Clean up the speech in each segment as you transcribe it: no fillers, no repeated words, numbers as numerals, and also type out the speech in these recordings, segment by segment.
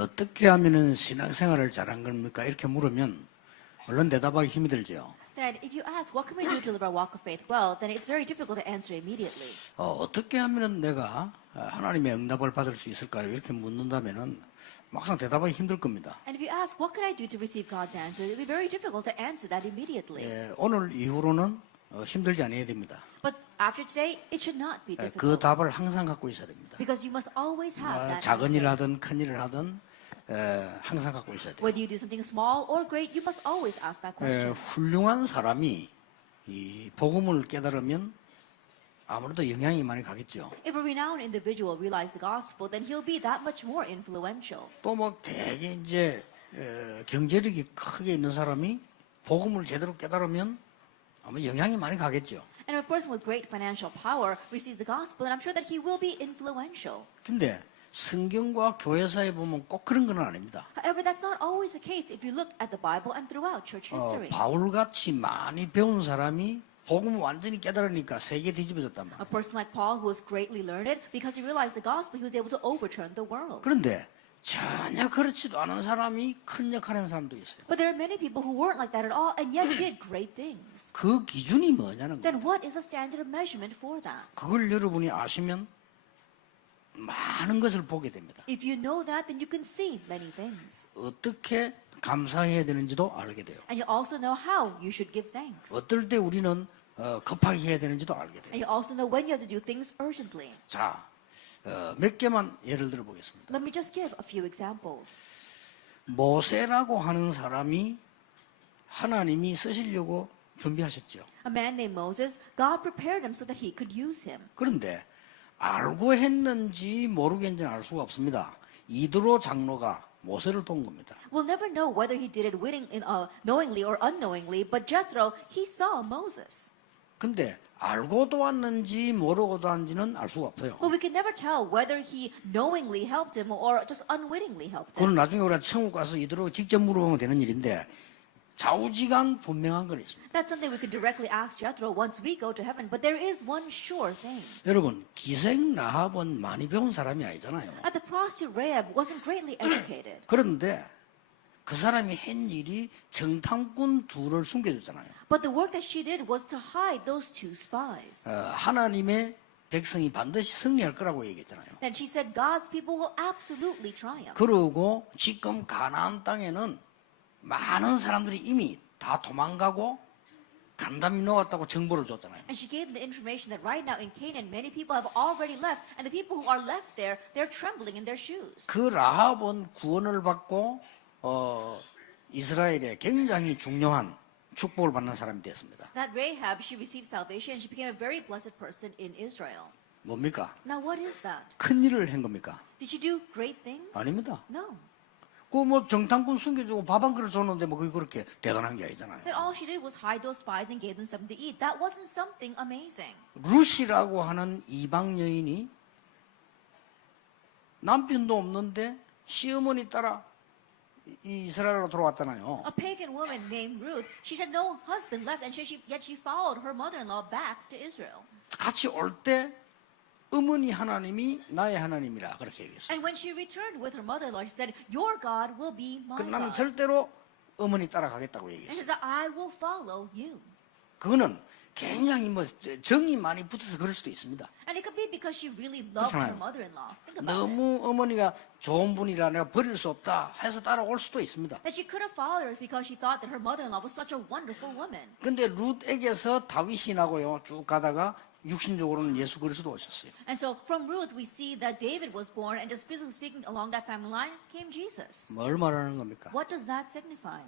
어떻게 하면은 신앙생활을 잘한 겁니까? 이렇게 물으면 물론 대답하기 힘이 들죠. That if you ask, what can we do to live our walk of faith well, then it's very difficult to answer immediately. 어떻게 하면은 내가 하나님의 응답을 받을 수 있을까요? 이렇게 묻는다면은 막상 대답하기 힘들 겁니다. And if you ask, what can I do to receive God's answer, it'll be very difficult to answer that immediately. 예, 오늘 이후로는 힘들지 않아야 됩니다. But after today, it should not be 그 difficult. 답을 항상 갖고 있어야 됩니다. Because you must always have that 작은 answer. 일을 하든 큰 일을 하든 항상 갖고 있어야 돼요. Whether you do something small or great, you must always ask that question. 훌륭한 사람이 이 복음을 깨달으면 아무래도 영향이 많이 가겠죠. If a renowned individual realizes the gospel, then he'll be that much more influential. 또 뭐 되게 이제 경제력이 크게 있는 사람이 복음을 제대로 깨달으면 아마 영향이 많이 가겠죠. And if a person with great financial power receives the gospel, then I'm sure that he will be influential. 근데 성경과 교회사에 보면 꼭 그런 건 아닙니다. However, that's not always the case if you look at the Bible and throughout church history. 바울같이 많이 배운 사람이 복음을 완전히 깨달으니까 세계 뒤집어졌단 말이에요. A person like Paul, who was greatly learned, because he realized the gospel, he was able to overturn the world. 그런데 전혀 그렇지도 않은 사람이 큰 역할을 한 사람도 있어요. But there are many people who weren't like that at all and yet did great things. 그 기준이 뭐냐는 거예요. Then what is the standard of measurement for that? 그걸 여러분이 아시면 많은 것을 보게 됩니다. If you know that, then you can see many things. 어떻게 감사해야 되는지도 알게 돼요. And you also know how you should give thanks. 어떨 때 우리는 급하게 해야 되는지도 알게 돼요. And you also know when you have to do things urgently. 자, 몇 개만 예를 들어 보겠습니다. Let me just give a few examples. 모세라고 하는 사람이 하나님이 쓰시려고 준비하셨죠. A man named Moses, God prepared him so that he could use him. 그런데 알고 했는지 모르겠는지는 알 수가 없습니다. 이드로 장로가 모세를 도운 겁니다. We'll never know whether he did it knowingly or unknowingly, but Jethro, he saw Moses. 근데 알고 도왔는지 모르고 도왔는지는 알 수가 없어요. But we can never tell whether he knowingly helped him or just unwittingly helped 그건 him. 나중에 우리가 천국 가서 이드로 직접 물어보면 되는 일인데 좌우지간 분명한 건 있습니다. That's something we could directly ask Jethro once we go to heaven, but there is one sure thing. 여러분 기생 라합은 많이 배운 사람이 아니잖아요. That the prostitute Rahab wasn't greatly educated. 그런데 그 사람이 한 일이 정탐꾼 둘을 숨겨줬잖아요. But the work that she did was to hide those two spies. 하나님의 백성이 반드시 승리할 거라고 얘기했잖아요. Then she said God's people will absolutely triumph. 그러고 지금 가나안 땅에는 많은 사람들이 이미 다 도망가고 간담이 녹았다고 정보를 줬잖아요. And she gave them the information that right now in Canaan, many people have already left, and the people who are left there, they're trembling in their shoes. 그 라합은 구원을 받고 이스라엘에 굉장히 중요한 축복을 받는 사람이 되었습니다. That Rahab, she received salvation, and she became a very blessed person in Israel. 뭡니까? Now, what is that? 큰 일을 한 겁니까? Did she do great things? 아닙니다. No. 그 뭐 정탐꾼 숨겨주고 밥 한 그릇 줬는데 뭐 그게 그렇게 대단한 게 아니잖아요. That all she did was hide those spies and gave them something to eat. That wasn't something amazing. 룻이라고 하는 이방 여인이 남편도 없는데 시어머니 따라 이스라엘로 돌아왔잖아요. A pagan woman named Ruth, she had no husband left, and yet she followed her mother-in-law back to Israel. 같이 올 때 어머니 하나님이 나의 하나님이라 그렇게 얘기했어요. And when she returned with her mother-in-law, she said, "Your God will be my 그 나는 God." 절대로 어머니 따라가겠다고 And she 얘기했어요. said, "I will follow you." 그거는 굉장히 뭐 정이 많이 붙어서 그럴 수도 있습니다. And it could be because she really loved her 그렇잖아요. mother-in-law. Think about it. 너무 어머니가 좋은 분이라 내가 버릴 수 없다 해서 따라올 수도 있습니다. That she could have followed her because she thought that her mother-in-law was such a wonderful woman. 근데 룻에게서 다윗이 나고요. 쭉 가다가 육신적으로는 예수 그리스도 오셨어요. And so from Ruth, we see that David was born, and just physically speaking, along that family line came Jesus. 뭘 말하는 겁니까? What does that signify?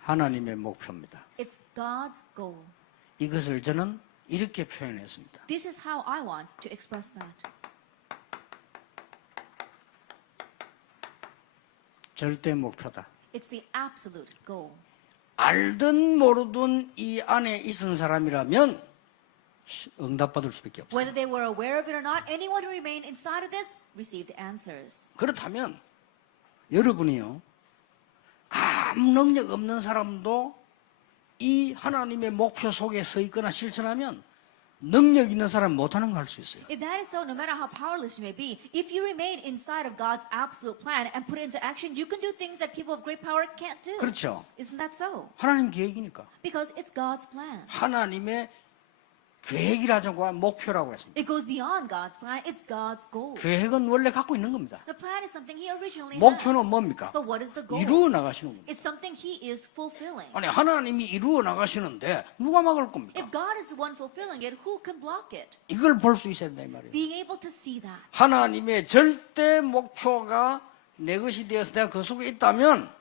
하나님의 목표입니다. It's God's goal. 이것을 저는 이렇게 표현했습니다. This is how I want to express that. 절대 목표다. It's the absolute goal. 알든 모르든 이 안에 있은 사람이라면 응답받을 수밖에 없어요. Whether they were aware of it or not, anyone who remained inside of this received answers. 그렇다면 여러분이요. 아무 능력 없는 사람도 이 하나님의 목표 속에 서 있거나 실천하면 능력 있는 사람 못하는 거 할 수 있어요. If that is so, no matter how powerless you may be, if you remain inside of God's absolute plan and put it into action, you can do things that people of great power can't do. 그렇죠. Isn't that so? 하나님 계획이니까. Because it's God's plan. 하나님의 계획이라고 목표라고 했습니다. It goes beyond God's plan. It's God's goal. 계획은 원래 갖고 있는 겁니다. The plan is something He originally had. 목표는 뭡니까? But what is the goal? 이루어 나가시는 겁니다. It's something He is fulfilling. 아니 하나님이 이루어 나가시는데 누가 막을 겁니까? If God is the one fulfilling it, who can block it? 이걸 볼 수 있어야 된다 이 말이에요. Being able to see that. 하나님의 절대 목표가 내 것이 되어서 내가 그 속에 있다면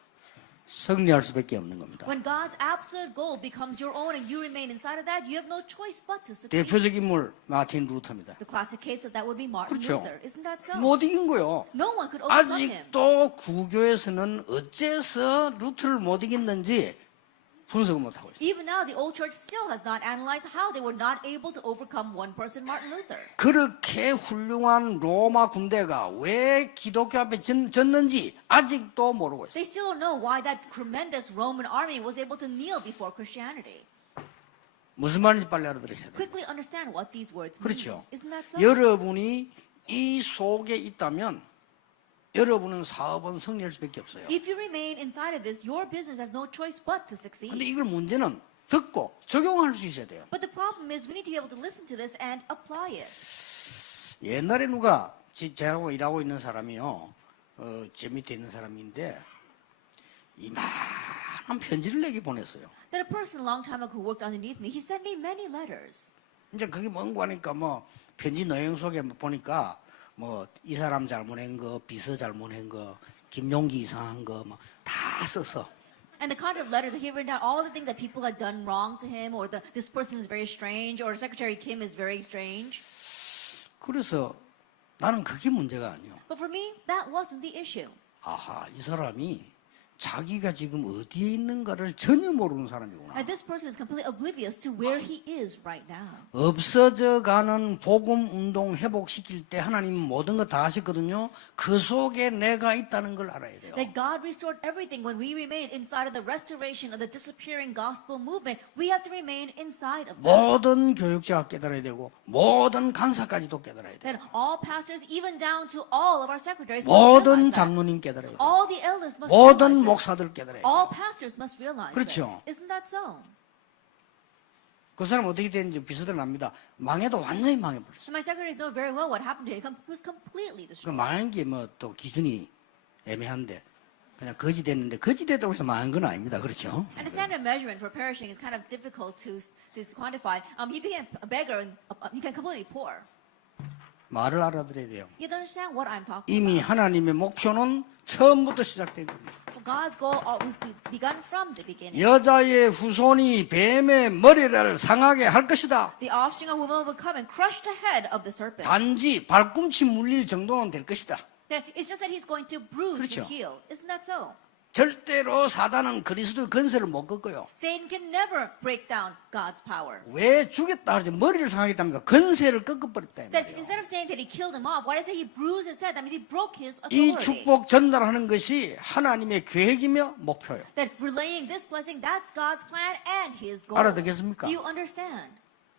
승리할 수밖에 없는 겁니다. When God's absolute goal becomes your own and you remain inside of that, you have no choice but to succeed. 대표적 인물 마틴 루터입니다. The classic case of that would be Martin 그렇죠. Luther. Isn't that so? 못 이긴 거요. No one could overcome him. 아직도 구교에서는 어째서 루터를 못 이겼는지 분석을 못 하고 있어요. Even now, the old church still has not analyzed how they were not able to overcome one person, Martin Luther. 그렇게 훌륭한 로마 군대가 왜 기독교 앞에 졌는지 아직도 모르고 있어요. They still don't know why that tremendous Roman army was able to kneel before Christianity. 무슨 말인지 빨리 알아들으셔야 돼요. Quickly understand what these words mean. 그렇죠. Isn't that so? 여러분이 이 속에 있다면 여러분은 사업은 승리할 수밖에 없어요. If you remain inside of this, your business has no choice but to succeed. 근데 이걸 문제는 듣고 적용할 수 있어야 돼요. But the problem is we need to be able to listen to this and apply it. 옛날에 누가 제하고 일하고 있는 사람이요. 제 밑에 있는 사람인데 이만한 편지를 내게 보냈어요. That a person a long time ago who worked underneath me, he sent me many letters. 이제 그게 뭔가 하니까 뭐 편지 내용 속에 보니까 뭐 이 사람 잘못한 거, 비서 잘못한 거, 김용기 이상한 거 뭐 다 써서 And the kind of letters that he written down all the things that people had done wrong to him, or this person is very strange, or Secretary Kim is very strange. 그래서 나는 그게 문제가 아니요. But for me, that wasn't the issue. 아하, 이 사람이 자기가 지금 어디에 있는가를 전혀 모르는 사람이구나. And this person is completely oblivious to where he is right now. 없어져가는 복음 운동 회복시킬 때 하나님은 모든 거 다 하셨거든요. 그 속에 내가 있다는 걸 알아야 돼요. That God restored everything when we remain inside of the restoration of the disappearing gospel movement. We have to remain inside of that. 모든 교육자가 깨달아야 되고 모든 간사까지도 깨달아야 돼요. That all pastors, even down to all of our secretaries, must 모든 realize that. 장로님 깨달아야 돼요. All the elders must 모든 realize this. 목사들 깨달아야 돼요. All pastors must realize 그렇죠. this. Isn't that so? 그 사람 어떻게 되는지 비서들 납니다. 망해도 완전히 망해버렸어요. So my secretaries know very well what happened to him. He was completely 그 destroyed. 망한 게 뭐 또 기준이 애매한데 그냥 거지 됐는데 거지 됐다고 해서 망한 건 아닙니다. 그렇죠? And the standard measurement for perishing is kind of difficult to quantify. He became a beggar and he became completely poor. 말을 알아들어야 돼요. You understand what I'm talking 이미 about? 하나님의 목표는 처음부터 시작된 겁니다. For God's goal was begun from the beginning. 여자의 후손이 뱀의 머리를 상하게 할 것이다. The offspring of woman will come and crush the head of the serpent. 단지 발꿈치 물릴 정도는 될 것이다. That it's just that he's going to bruise 그렇죠. his heel. Isn't that so? 절대로 사단은 그리스도의 건세를 못 꺾어요. Satan can never break down God's power. 왜 죽였다 하지 머리를 상하겠답니까? 건세를 꺾어버렸다. 이 That 말이에요. instead of saying that he killed him off, why does he say he bruised his head? That means he broke his 이 authority. 축복 전달하는 것이 하나님의 계획이며 목표예요. That relaying this blessing, that's God's plan and his goal. 알아듣겠습니까? Do you understand?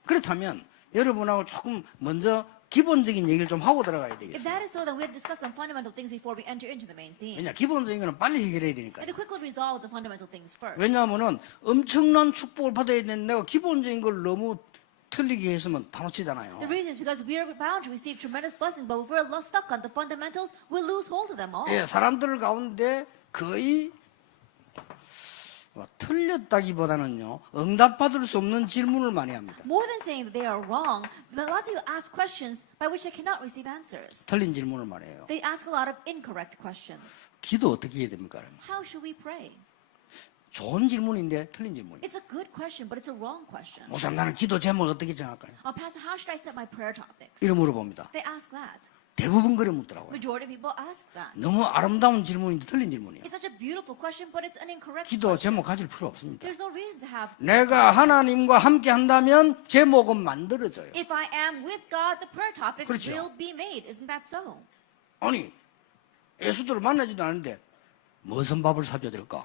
그렇다면 여러분하고 조금 먼저 기본적인 얘기를 좀 하고 들어가야 If 되겠어요. that is so, then we have to discuss some fundamental things before we enter into the main theme. 왜냐 기본적인 거는 빨리 해결해야 We 되니까요. have to quickly resolve the fundamental things first. 왜냐하면은 엄청난 축복을 받아야 되는데 내가 기본적인 걸 너무 틀리게 했으면 다 놓치잖아요. The reason is because we are bound to receive tremendous blessings, but if we're stuck on the fundamentals, we'll lose hold of them all. 예, 사람들 가운데 거의 틀렸다기보다는요 응답받을 수 없는 질문을 많이 합니다. More than saying that they are wrong, a lot of you ask questions by which they cannot receive answers. 틀린 질문을 많이 해요. They ask a lot of incorrect questions. 기도 어떻게 해야 됩니까? How should we pray? 좋은 질문인데 틀린 질문이에요. It's a good question, but it's a wrong question. 목사님 나는 기도 제목을 어떻게 정할까요? Pastor, how should I set my prayer topics? 이런 물어봅니다. They ask that. 대부분 그래 묻더라고요. Majority of people ask that. 너무 아름다운 질문인데 틀린 질문이에요. It's such a beautiful question, but it's an incorrect 기도 question. 제목 가질 필요 없습니다. There's no reason to have. 내가 하나님과 함께 한다면 제목은 만들어져요. If I am with God, the prayer topics 그렇죠. will be made. Isn't that so? 아니 예수들을 만나지도 않는데 무슨 밥을 사줘야 될까?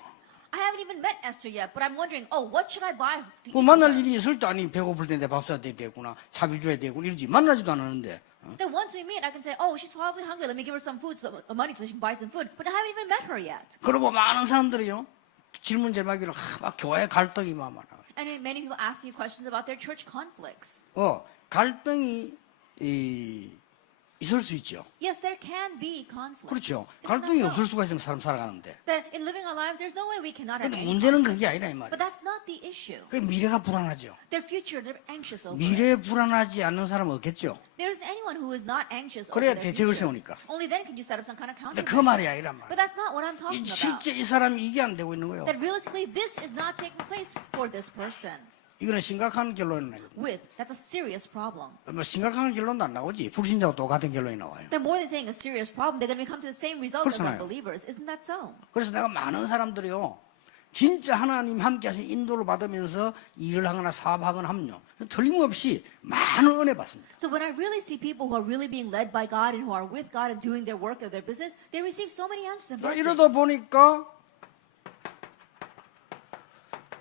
I haven't even met Esther yet, but I'm wondering, oh, what should I buy to eat? 뭐 with 만날 her? 일이 있을 때 아니 배고플 텐데 밥 사야 되겠구나 차비 줘야 되고 이러지 만나지도 않았는데 Then once we meet, I can say, oh, she's probably hungry. Let me give her some food, money so she can buy some food. But I haven't even met her yet. 그리고 많은 사람들이요 질문 제목으로 막 교회 갈등이 막 많아. And many people ask me questions about their church conflicts. 갈등이 있을 수 있죠. Yes, there can be conflicts. 그렇죠. Isn't 갈등이 that so? 없을 수가 있으면 사람 살아가는데. That in living our lives, there's no way we cannot have 근데 any 문제는 conflicts. 그게 아니라 이 말이에요. But that's not the issue. 그 미래가 불안하죠. Their future, they're anxious over 미래에 it. 불안하지 않는 사람은 없겠죠. There isn't anyone who is not anxious over 그래야 their 대책을 future. 세우니까. Only then can you set up some kind of 근데 countermeasure. 그 말이 아니란 But 말이에요. that's not what I'm talking about. 실제 이 사람이 이게 안 되고 있는 거예요. That realistically, this is not taking place for this person. 이거는 심각한 결론이 나요. That's a serious problem. 뭐 심각한 결론도 안 나오지. 불신자와 똑같은 결론이 나와요. Then more than saying a serious problem, they're going to come to the same results as 그렇잖아요. unbelievers. Isn't that so? 그래서 내가 많은 사람들이요. 진짜 하나님 함께 하신 인도를 받으면서 일을 하거나 사업하거나 하면요. 틀림없이 많은 은혜 받습니다. So when I really see people who are really being led by God and who are with God and doing their work or their business, they receive so many answers and blessings. 이러다 보니까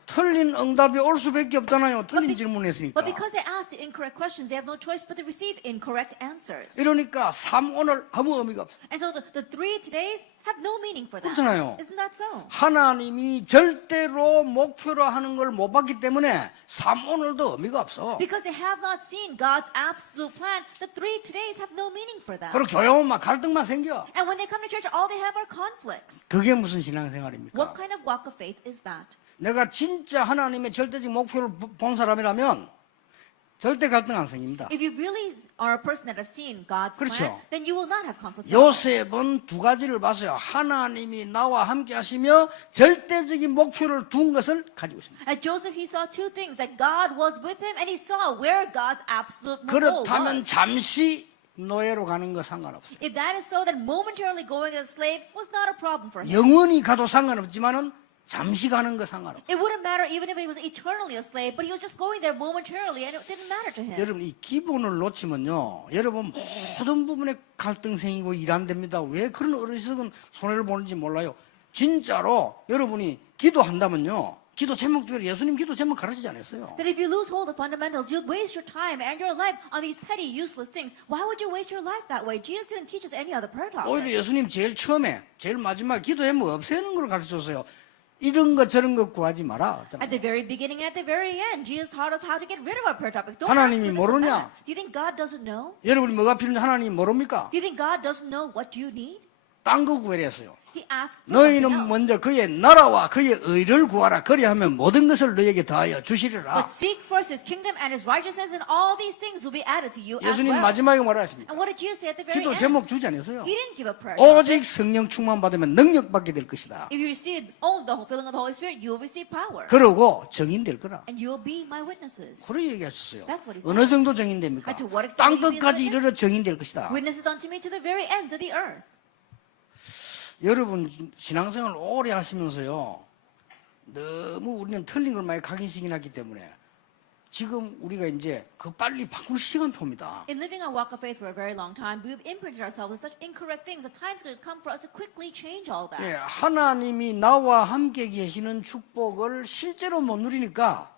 틀린 응답이 올 수밖에 없잖아요. 틀린 질문했으니까. But because they ask the incorrect questions, they have no choice but to receive incorrect answers. 이러니까 삶 오늘 아무 의미가 없어요. And so the 3 todays have no meaning for them. 그렇잖아요. Isn't that so? 하나님이 절대로 목표로 하는 걸 못 봤기 때문에 삶 오늘도 의미가 없어. Because they have not seen God's absolute plan, the 3 todays have no meaning for them. 그리고 교회 오면 막 갈등만 생겨. And when they come to church, all they have are conflicts. 그게 무슨 신앙생활입니까? What kind of walk of faith is that? 내가 진짜 하나님의 절대적 목표를 본 사람이라면 절대 갈등 안 생깁니다. If you really are a person that have seen God's 그렇죠. plan, then you will not have conflicts. at all. 요셉은 두 가지를 봤어요. 하나님이 나와 함께 하시며 절대적인 목표를 둔 것을 가지고 있습니다. At Joseph, he saw 2 things, that God was with him and he saw where God's absolute goal 그렇다면 was. 잠시 노예로 가는 거 상관없어요. If that is so, then momentarily going as a slave was not a problem for him. 영원히 가도 상관없지만은 잠시 가는 거 상관없어요. It wouldn't matter even if he was eternally a slave, but he was just going there momentarily and it didn't matter to him. 여러분 이 기본을 놓치면요. 여러분 모든 부분에 갈등 생기고 일 안 됩니다. 왜 그런 어리석은 손해를 보는지 몰라요. 진짜로 여러분이 기도한다면요. 기도 제목대로 예수님 기도 제목 가르치지 않았어요. That if you lose hold of fundamentals, you'll waste your time and your life on these petty, useless things. Why would you waste your life that way? Jesus didn't teach us any other prayer 오히려 topics. 예수님 제일 처음에 제일 마지막에 기도 제목 없애는 걸 가르쳤어요. 이런 거 저런 거 구하지 마라. At the very beginning and at the very end, Jesus taught us how to get rid of our prayer topics. Don't ask for 하나님이 this and 모르냐? that. Do you think God doesn't know? 여러분이 뭐가 필요한지 하나님 모릅니까? Do you think God doesn't know what you need? 딴 거 구하려 했어요. He asked for something 너희는 else. 먼저 그의 나라와 그의 의를 구하라. 그리하면 모든 것을 너희에게 더하여 주시리라. But seek first His kingdom and His righteousness, and all these things will be added to you as 예수님 well. 마지막에 뭐라 했습니까? And what did Jesus say at the very 기도 end? 제목 주지 않았어요. He didn't give a prayer topic. 오직 성령 충만 받으면 능력 받게 될 것이다. If you receive only the filling of the Holy Spirit, you will receive power. 그러고 정인될 거라. And you will be my witnesses. 그렇게 얘기하셨어요. That's what he said. 어느 정도 정인됩니까? And to what extent 땅 will you be 끝까지 witness? 이르러 정인될 것이다. Witnesses unto me to the very ends of the earth. 여러분 신앙생활 오래 하시면서요. 너무 우리는 틀린 걸 많이 각인시켜놨기 때문에 지금 우리가 이제 그 빨리 바꿀 시간표입니다. In living our walk of faith for a very long time, we've imprinted ourselves with such incorrect things. The time's going to come for us to quickly change all that. 예, 하나님이 나와 함께 계시는 축복을 실제로 못 누리니까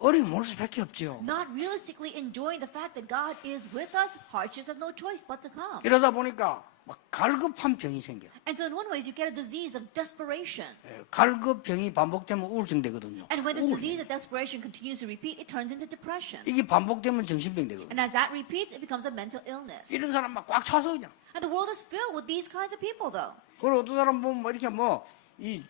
어려움 올 수밖에 없죠. Not realistically enjoying the fact that God is with us, hardships have no choice but to come. 이러다 보니까 막 갈급한 병이 생겨. And so in one way, you get a disease of desperation. 예, 갈급병이 반복되면 우울증 되거든요. And when this disease of desperation continues to repeat, it turns into depression. 이게 반복되면 정신병 되거든요. And as that repeats, it becomes a mental illness. 이런 사람 막 꽉 차서 그냥. And the world is filled with these kinds of people, though. 그리고 어떤 사람 보면 뭐 이렇게 이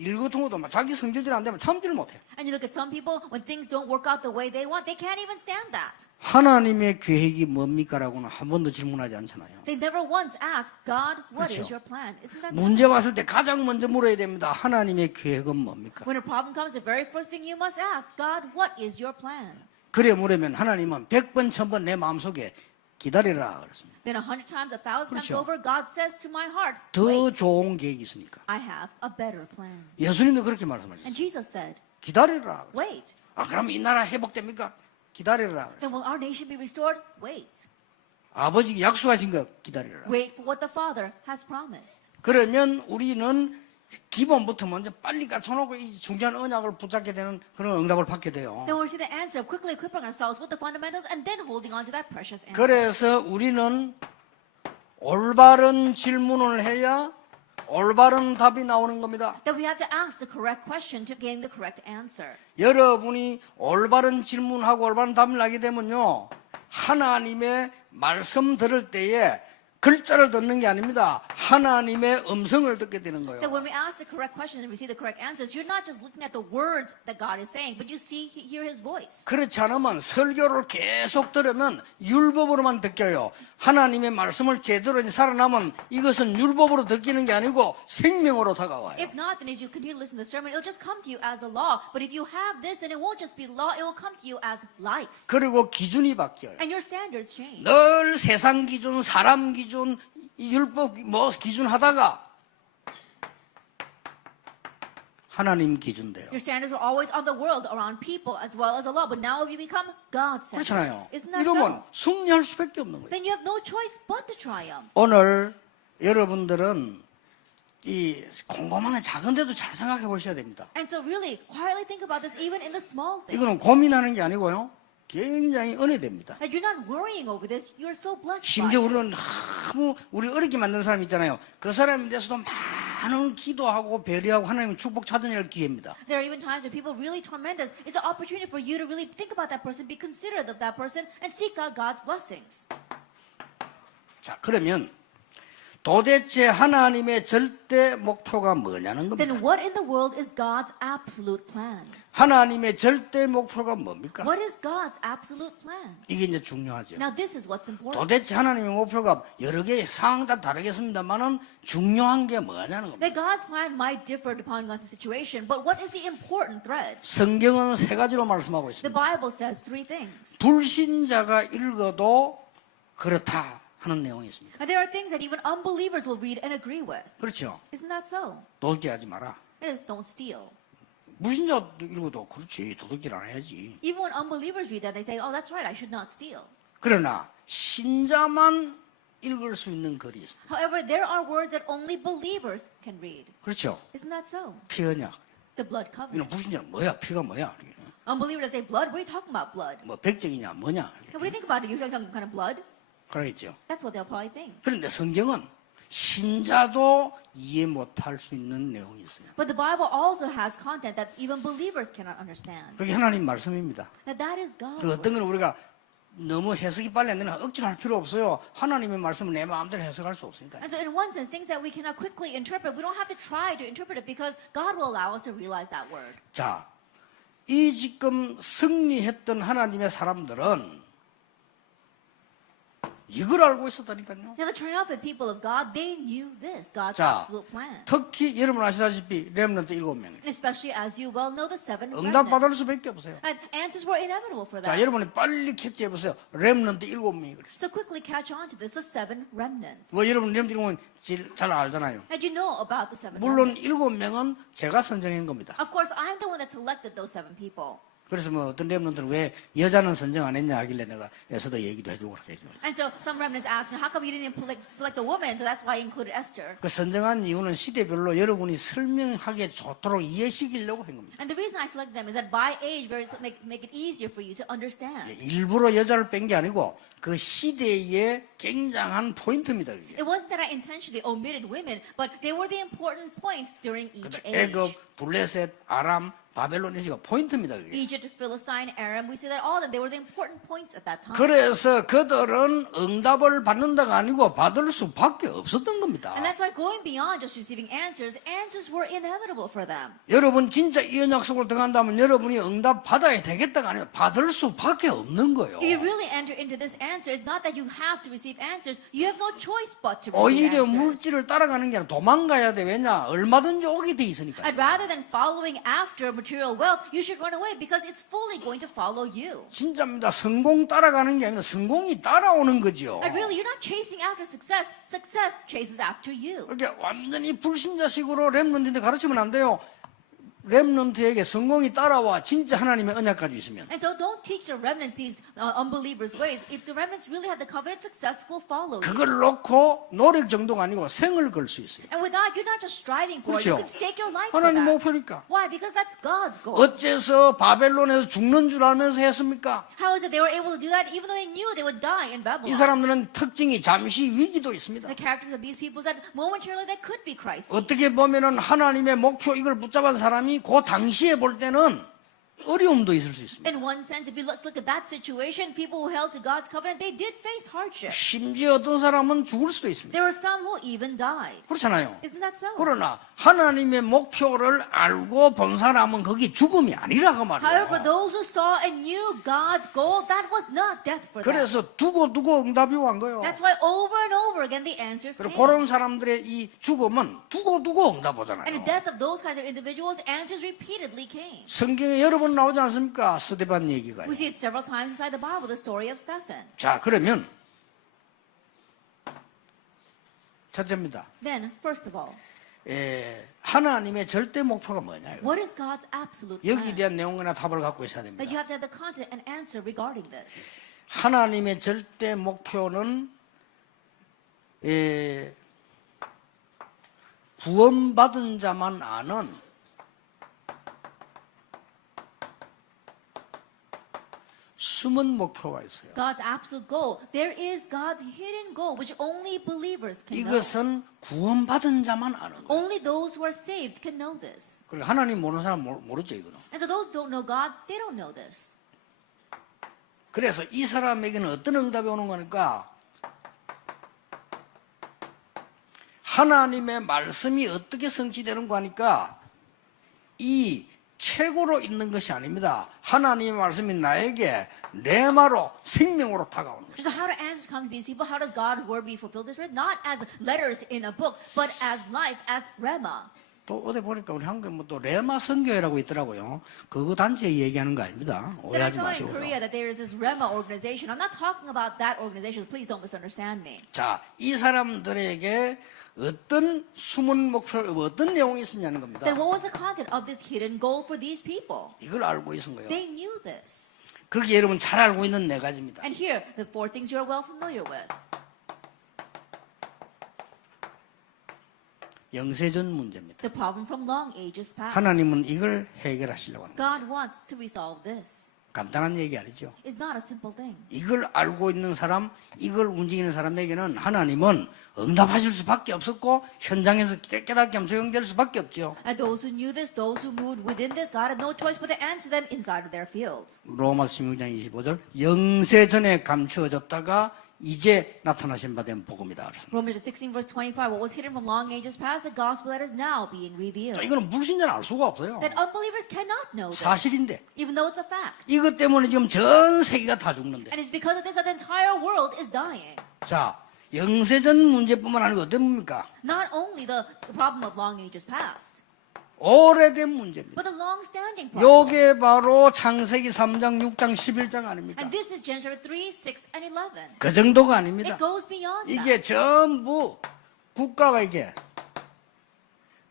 일 같은 것도 막 자기 성질대로 안 되면 참지를 못해. And you look at some people, when things don't work out the way they want, they can't even stand that. 하나님의 계획이 뭡니까라고는 한 번도 질문하지 않잖아요. They never once ask, God, what 그렇죠. is your plan? Isn't that so? 문제 왔을 때 가장 먼저 물어야 됩니다. 하나님의 계획은 뭡니까? When a problem comes, the very first thing you must ask, God, what is your plan? 그래 물으면 하나님은 100번 1000번 내 마음속에 기다리라 그랬습니다. Then 100 times, 1000 times 그렇죠. over, God says to my heart, 더 wait, 좋은 계획이 있으니까. I have a better plan. 예수님도 그렇게 And 말씀하셨어요. Jesus said, 기다리라. wait. 그럼 이 나라 회복됩니까? 기다리라. Then will our nation be restored? Wait. 아버지가 약속하신 거 기다리라. Wait for what the Father has promised. 그러면 우리는 기본부터 먼저 빨리 갖춰놓고 이 중요한 언약을 붙잡게 되는 그런 응답을 받게 돼요. Then we'll see the answer of quickly equipping ourselves with the fundamentals and then holding on to that precious answer. 그래서 우리는 올바른 질문을 해야 올바른 답이 나오는 겁니다. That we have to ask the correct question to gain the correct answer. 여러분이 올바른 질문하고 올바른 답을 나게 되면요, 하나님의 말씀 들을 때에 글자를 듣는 게 아닙니다. 하나님의 음성을 듣게 되는 That 거예요. when we ask the correct question and receive the correct answers, you're not just looking at the words that God is saying, but you hear His voice. 그렇지 않으면 설교를 계속 들으면 율법으로만 느껴요. 하나님의 말씀을 제대로 살아나면 이것은 율법으로 느끼는 게 아니고 생명으로 다가와요. If not, then as you continue to listen to the sermon, it'll just come to you as a law. But if you have this, then it won't just be law, it will come to you as life. 그리고 기준이 바뀌어요. And your standards change. 늘 세상 기준, 사람 기준, 이 율법 뭐 기준 하다가 하나님 기준 돼요. Your standards were always on the world, around people, as well as the law. But now you become God's standard. 그렇잖아요. Isn't that 이러면 so? 승리할 수밖에 없는 거예요. Then you have no choice but to triumph. 오늘 여러분들은 이 곰곰한 작은데도 잘 생각해 보셔야 됩니다. And so really, quietly think about this even in the small things. 이거는 고민하는 게 아니고요, 굉장히 은혜됩니다. That you're not worrying over this, you're so blessed by 심지어 it. 우리는 너무 우리 어렵게 만든 사람 있잖아요. 그 사람에 대해서도 많은 기도하고 배려하고 하나님 축복 찾아낼 기회입니다. There are even times when people really torment us. It's an opportunity for you to really think about that person, be considerate of that person, and seek out God's blessings. 자, 그러면 도대체 하나님의 절대 목표가 뭐냐는 겁니다. Then what in the world is God's absolute plan? 하나님의 절대 목표가 뭡니까? What is God's absolute plan? 이게 이제 중요하죠. Now this is what's important. 도대체 하나님의 목표가 여러 개 상황 다 다르겠습니다만은 중요한 게 뭐냐는 겁니다. That God's plan might differ depending on the situation, but what is the important thread? 성경은 세 가지로 말씀하고 The 있습니다. Bible says three things. 불신자가 읽어도 그렇다 하는 내용이 있습니다. And there are things that even unbelievers will read and agree with. 그렇죠. Isn't that so? 도둑질하지 마라. Don't steal. 불신자 읽어도 그렇지, 도둑질 안 해야지. Even when unbelievers read that, they say, oh, that's right, I should not steal. 그러나 신자만 읽을 수 있는 글이 있습니다. However, there are words that only believers can read. 그렇죠. Isn't that so? 피언약. The blood 이는 covenant. 불신자는 뭐야? 피가 뭐야? Unbelievers say, blood? What are you talking about, blood? 뭐 백정이냐 뭐냐? Now, what do you think about it? You're talking kind of blood? 그러겠죠. That's what they'll probably think. 그런데 성경은 신자도 이해 못할 수 있는 내용이 있어요. But the Bible also has content that even believers cannot understand. 그게 하나님 말씀입니다. Now, that is God's 그 어떤 word. 건 우리가 너무 해석이 빨리 안 되는 억지로 할 필요 없어요. 하나님의 말씀은 내 마음대로 해석할 수 없으니까. And so in one sense, things that we cannot quickly interpret, we don't have to try to interpret it because God will allow us to realize that word. 자, 이 지금 승리했던 하나님의 사람들은 이걸 알고 있었다니까요. Now, the triumphant people of God, they knew this, God's 자, absolute plan. 특히 여러분 아시다시피 렘넌트 7명. And especially as you well know the seven 응답 받을 remnants. 수밖에 없어요. And answers were inevitable for 자, that. 여러분이 빨리 캐치해 보세요. 렘넌트 7명이 그랬어요. So quickly catch on to this, the seven remnants. 뭐 여러분 렘넌트 7명은 잘 알잖아요. And you know about the seven 물론 remnants. 7명은 제가 선정한 겁니다. Of course, I'm the one that selected those seven people. 그래서 뭐 어떤 렘넌트는 왜 여자는 선정 안 했냐 하길래 내가 에서도 얘기도 해주고 그렇게 해주고. And so some remnants asked, how come you didn't select a woman? So that's why I included Esther. 그 선정한 이유는 시대별로 여러분이 설명하기 좋도록 이해시키려고 한 겁니다. And the reason I selected them is that by age, make it easier for you to understand. 일부러 여자를 뺀 게 아니고 그 시대의 굉장한 포인트입니다. 그게. It wasn't that I intentionally omitted women, but they were the important points during each age. 애굽, 블레셋, 아람, 바벨론 이가 포인트입니다. 그게. Egypt, Philistine, Aram, we see that all of them, they were the important points at that time. 그래서 그들은 응답을 받는다가 아니고 받을 수밖에 없었던 겁니다. And that's why going beyond just receiving answers, answers were inevitable for them. 여러분 진짜 이 언약속으로 들어간다면 여러분이 응답 받아야 되겠다가 아니라 받을 수밖에 없는 거예요. If you really enter into this answer, it's not that you have to receive answers. You have no choice but to receive 오히려 answers. 물질을 따라가는 게 아니라 도망가야 돼. 왜냐? 얼마든지 오게 돼 있으니까. And rather than following after material wealth, you should run away because it's fully going to follow you. 진짜입니다. 성공 따라가는 게 아니라 성공이 따라오는 거죠. And really, you're not chasing after success. Success chases after you. 그렇게 완전히 불신자식으로 렘넌트인데 가르치면 안 돼요. 렘넌트에게 성공이 따라와 진짜 하나님의 언약 가지고 있으면 And so don't teach the remnants these unbelievers' ways. If the remnants really have the covenant, success will follow you. 그걸 놓고 노력 정도가 아니고 생을 걸 수 있어요. And with that, you're not just striving for it. You 그렇죠. can stake your life for 하나님 that. 목표니까. Why? Because that's God's goal. 어째서 바벨론에서 죽는 줄 알면서 했습니까? How is it they were able to do that even though they knew they would die in 이 Babylon? 사람들은 특징이 잠시 위기도 있습니다. The characters of these people said momentarily there could be crisis. 어떻게 보면은 하나님의 목표 이걸 붙잡은 사람이 그 당시에 볼 때는 어려움도 있을 수 있습니다. In one sense, if you let's look at that situation, people who held to God's covenant, they did face hardship. 심지어 어떤 사람은 죽을 수도 있습니다. There were some who even died. 그렇잖아요. Isn't that so? 그러나 하나님의 목표를 알고 본 사람은 거기 죽음이 아니라고 However, for 말이에요. those who saw and knew God's goal, that was not death for them. 그래서 두고 응답이 온 거예요. That's why over and over again the answers 그리고 came. 그런 사람들의 이 죽음은 두고 응답 And the 오잖아요. death of those kinds of individuals, answers repeatedly came. 성경에 여러 번 나오지 않습니까? 스데반 얘기가요. We see it several times inside the Bible, the story of Stephen. 자, 그러면 첫째입니다. Then, first of all, 하나님의 절대 목표가 뭐냐요? what is God's absolute 여기에 plan? 대한 내용이나 답을 갖고 있어야 That 됩니다. you have to have the content and answer regarding this. 하나님의 절대 목표는 구원받은 자만 아는 숨은 목표가 있어요. God's absolute goal. There is God's hidden goal, which only believers can know. 이것은 구원받은 자만 아는 거예요. Only those who are saved can know this. 그리고 하나님 모르는 사람 모르죠, 이거는. And so those who don't know God, they don't know this. 그래서 이 사람에게는 어떤 응답이 오는 거니까 하나님의 말씀이 어떻게 성취되는 거니까 이 책으로 있는 것이 아닙니다. 하나님의 말씀이 나에게 레마로 생명으로 다가오는 것이죠. So how do answers come to these people? How does God's word be fulfilled this way? Not as letters in a book, but as life, as rema. 또 어디 보니까 우리 한국에 뭐 또 레마 선교회라고 있더라고요. 그거 단체 얘기하는 거 아닙니다. Then I 오해하지 saw in 마시고요. Korea that there is this rema organization. I'm not talking about that organization. Please don't misunderstand me. 자, 이 사람들에게 어떤 숨은 목표, 어떤 내용이 있었냐는 겁니다. Then what was the content of this hidden goal for these people? 이걸 알고 있은 거예요. They knew this. 그게 여러분 잘 알고 있는 네 가지입니다. And here, the four things you're well familiar with. 영세전 문제입니다. The problem from long ages past. 하나님은 이걸 해결하시려고 합니다. God wants to resolve this. 간단한 얘기 아니죠. It's not a simple thing. 이걸 알고 있는 사람, 이걸 움직이는 사람에게는 하나님은 응답하실 수밖에 없었고 현장에서 깨닫게 하면 적용될 수밖에 없죠. And those who knew this, those who moved within this, God had no choice but to answer them inside of their fields. 로마서 16장 25절 영세전에 감추어졌다가 이제 나타나신 바 된 복음이다. 그랬습니다. Romans 16 verse 25, what was hidden from long ages past, the gospel that is now being revealed. 자, 이거는 불신자는 알 수가 없어요. That unbelievers cannot know this. 사실인데 Even though it's a fact. 이것 때문에 지금 전 세계가 다 죽는데. And it's because of this that the entire world is dying. 자, 영세전 문제뿐만 아니고 어떤 겁니까? Not only the problem of long ages past, 오래된 문제입니다. but the long-standing problem. 요게 바로 창세기 3장, 6장, 11장 아닙니까? And this is Genesis 3, 6, and 11. 그 정도가 아닙니다. It goes beyond that. 이게 전부 국가가 이게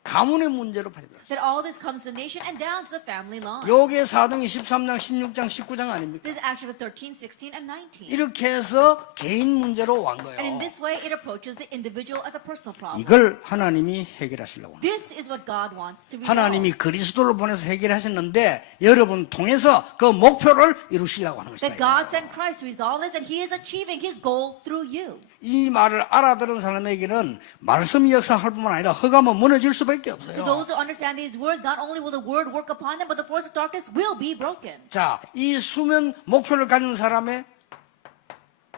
가문의 문제로 발휘됐어요. That all this comes to the nation and down to the family line. 요게 사도행전 13장, 16장, 19장 아닙니까? This is actually 13, 16, and 19. 이렇게 해서 개인 문제로 온 And in 거예요. this way, it approaches the individual as a personal problem. 이걸 하나님이 해결하시려고 합니다. This is what God wants to resolve. 하나님이 그리스도를 보내서 해결하셨는데 여러분 통해서 그 목표를 이루시려고 하는 That 것입니다. God sent Christ to resolve this, and He is achieving His goal through you. 이 말을 알아들은 사람에게는 말씀이 역사할 뿐만 아니라 허감은 무너질 수밖에 To 없어요. those who understand these words, not only will the word work upon them, but the force of darkness will be broken. 자, 이 수면 목표를 가진 사람의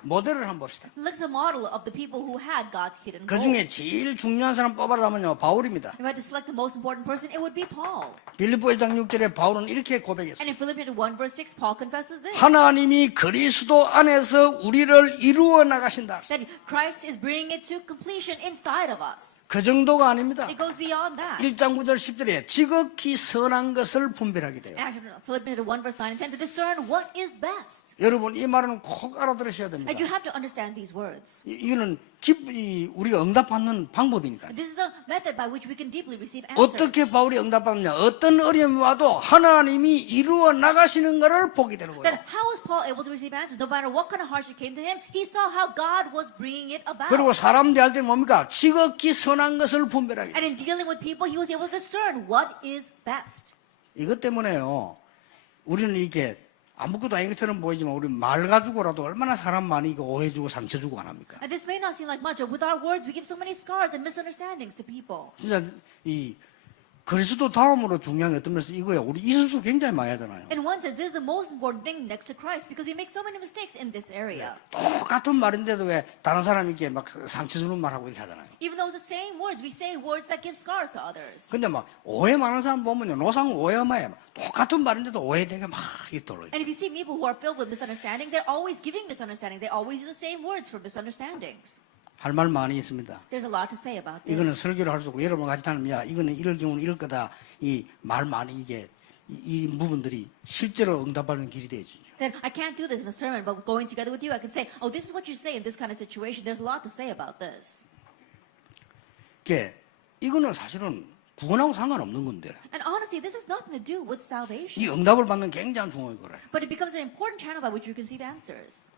모델을 한번 봅시다. Look at the model of the people who had God's hidden 그 goal. 중에 제일 중요한 사람 뽑아라면요, 바울입니다. If I had to select the most important person, it would be Paul. 빌립보 1장 6절에 바울은 이렇게 And 고백했어요. in Philippians 1 verse 6, Paul confesses this. 하나님이 그리스도 안에서 우리를 이루어 나가신다. That Christ is bringing it to completion inside of us. 그 정도가 아닙니다. It goes beyond that. 1장 9절 10절에 지극히 선한 것을 분별하게 돼요. Actually, Philippians 1 verse 9 and 10 to discern what is best. 여러분 이 말은 꼭 알아들으셔야 됩니다. 겁니다. And you have to understand these words. 이거는 우리가 응답받는 방법이니까요. This is the method by which we can deeply receive answers. 어떻게 바울이 응답받느냐? 어떤 어려움이 와도 하나님이 이루어 나가시는 것을 보게 되는 거예요. Then how was Paul able to receive answers? No matter what kind of hardship came to him, he saw how God was bringing it about. 그리고 사람 대할 때 뭡니까? 지극히 선한 것을 분별하게 And 돼요. in dealing with people, he was able to discern what is best. 이것 때문에요. 우리는 이렇게 아무것도 아닌 것처럼 보이지만 우리 말 가지고라도 얼마나 사람 많이 오해주고 상처주고 안 합니까? And this may not seem like much, but with our words, we give so many scars and misunderstandings to people. 진짜 이 그리스도 다음으로 중요한 게 어떤 면에서 이거야. 우리 이술수 굉장히 많이 하잖아요. And one says this is the most important thing next to Christ because we make so many mistakes in this area. 똑같은 말인데도 왜 다른 사람이 이렇게 막 상처 주는 말하고 이렇게 하잖아요. Even though it's the same words, we say words that give scars to others. 근데 막 오해 많은 사람 보면요. 노상 오해마에 똑같은 말인데도 오해되게 막 이토록. And if you see people who are filled with misunderstandings, they're always giving misunderstandings. They always use the same words for misunderstandings. 할 말 많이 있습니다. There's a lot to say about 이거는 this. 설교를 할 수 없고 여러분 같이 다니면 야 이거는 이럴 경우는 이럴 거다. 이 말 많이 이게 이 부분들이 실제로 응답하는 길이 되지. Then I can't do this in a sermon, but going together with you, I can say, oh, this is what you say in this kind of situation. There's a lot to say about this. 이거는 사실은 구원하고 상관없는 건데 And honestly, this has nothing to do with 이 salvation. 응답을 받는 굉장히 중요한 거래. But it becomes an important channel by which you receive answers.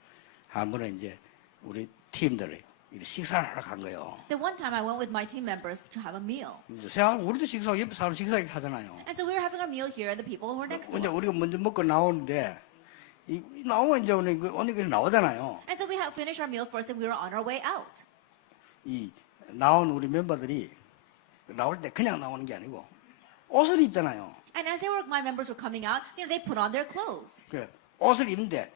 한 번에 이제 우리 팀들이 이렇게 식사를 하러 간 거예요. Then one time I went with my team members to have a meal. 이제 생각 우리도 식사하고 옆에 사람 식사 이렇게 하잖아요. And so we were having our meal here and the people who were next to 이제 우리가 us. 먼저 먹고 나오는데 나오면 이제 오늘 나오잖아요. And so we have finished our meal first and we were on our way out. 이 나온 우리 멤버들이 나올 때 그냥 나오는 게 아니고 옷을 입잖아요. And as my members were coming out, they put on their clothes. 그래 옷을 입는데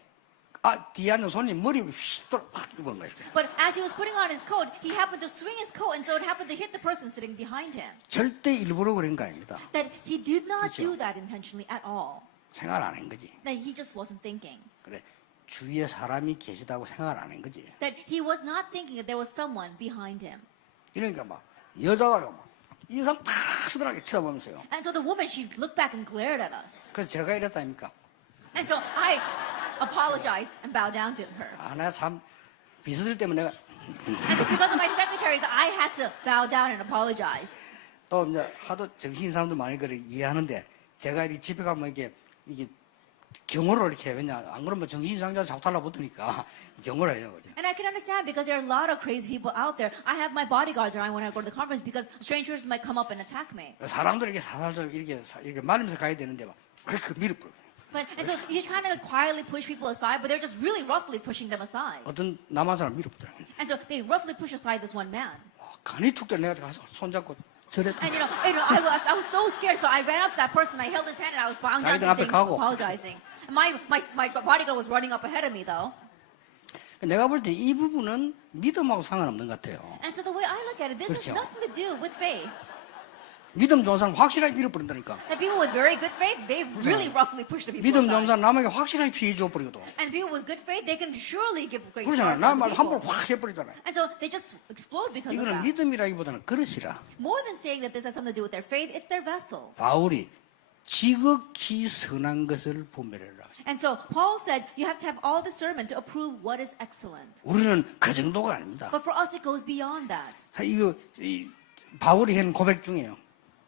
뒤에 앉은 손님 머리 휘도록 팍 입은 거예요. But as he was putting on his coat, he happened to swing his coat and so it happened to hit the person sitting behind him. 절대 일부러 그런 거 아닙니다. That he did not 그렇죠. do that intentionally at all. 생각 안 한 거지. That he just wasn't thinking. 그래 주위에 사람이 계시다고 생각을 안 한 거지. That he was not thinking that there was someone behind him. 그러니까 막 여자가 막 인상 팍 쓰더라게 쳐다보면서요. And so the woman, she looked back and glared at us. 그래서 제가 이랬다니까. And so I apologized and bowed down to her. 내가 참 비서들 때문에 내가 And so because of my secretaries, I had to bow down and apologize. 또 이제 하도 정신 사람들 많이 그래 이해하는데 제가 이 집에 가면 이게 경호를 이렇게 해. 왜냐 안 그러면 정신 이상자 자꾸 달라붙으니까 경호를 해요. 그죠? And I can understand because there are a lot of crazy people out there. I have my bodyguards around when I go to the conference because strangers might come up and attack me. 사람들 이렇게 사살좀 이렇게 말리면서 가야 되는데 막 이렇게 밀어버려. And so you're trying to quietly push people aside, but they're just really roughly pushing them aside. 어떤 남한 사람 밀어버려. And so they roughly push aside this one man. 간이 툭 내가 가서 손잡고 저랬다. And I was so scared, so I ran up to that person, I held his hand, and I was bowing down 자기들 to 앞에 him, 가고. apologizing. And my bodyguard was running up ahead of me, though. 내가 볼 때 이 부분은 믿음하고 상관없는 것 같아요. And so the way I look at it, this has 그렇죠. nothing to do with faith. 믿음 좋은 사람 확실하게 밀어버린다니까. And people with very good faith, they really roughly push the people 믿음 좋은 aside. 사람 남에게 확실하게 피해 줘버리거든. And people with good faith, they can surely give great 그러잖아. scars to 나말 other 함부로 people. 확 해버리잖아요. And so they just explode because of 이거는 that. 믿음이라기보다는 그릇이라. More than saying that this has something to do with their faith, it's their vessel. 바울이 지극히 선한 것을 분별해라. And so Paul said, you have to have all discernment to approve what is excellent. 우리는 그 정도가 아닙니다. But for us, it goes beyond that. 바울이 한 고백 중에요.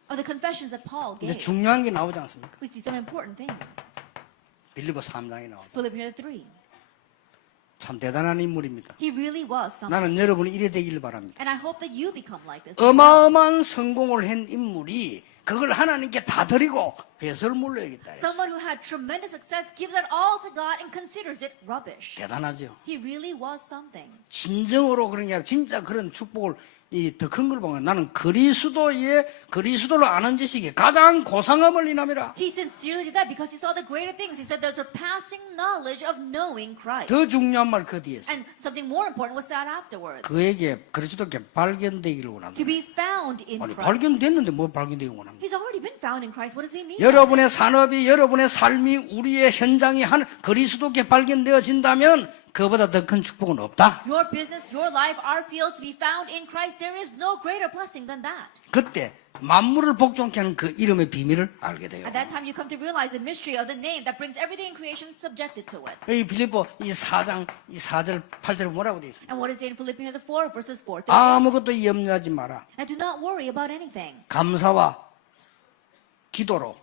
Of the confessions that Paul 이제 gave, 중요한 게 나오지 않습니까? we see some important things. 빌립보 3장에 나오죠. Philippians 3. 참 대단한 인물입니다. He really was something. 나는 여러분이 이래 되기를 바랍니다. And I hope that you become like this. as well. 어마어마한 성공을 한 인물이 그걸 하나님께 다 드리고 배설을 물려야겠다. Someone who had tremendous success gives it all to God and considers it rubbish. 대단하죠. He really was something. 진정으로 그런 게 아니라 진짜 그런 축복을 더 큰 걸 보면 나는 그리스도를 아는 지식이 가장 고상함을 인함이라. He sincerely did that because he saw the greater things. He said the surpassing knowledge of knowing Christ. 더 중요한 말 그 뒤에서 And something more important was said afterwards. 그에게 그리스도께 발견되기를 원한다. To be found in 아니 Christ. 발견됐는데 뭐 발견되기 원합니까? He's already been found in Christ. What does he mean? 여러분의 산업이 여러분의 삶이 우리의 현장이 한 그리스도께 발견되어진다면 그보다 더 큰 축복은 없다. Your business, your life, our fields to be found in Christ, there is no greater blessing than that. 그때 만물을 복종케 하는 그 이름의 비밀을 알게 돼요. At that time, you come to realize the mystery of the name that brings everything in creation subjected to it. 이 빌립보 이 4장 이 4절 8절에 뭐라고 되어 있습니까? And what is it in Philippians 4, verses 4 to 8? 아무것도 염려하지 마라. And do not worry about anything. 감사와 기도로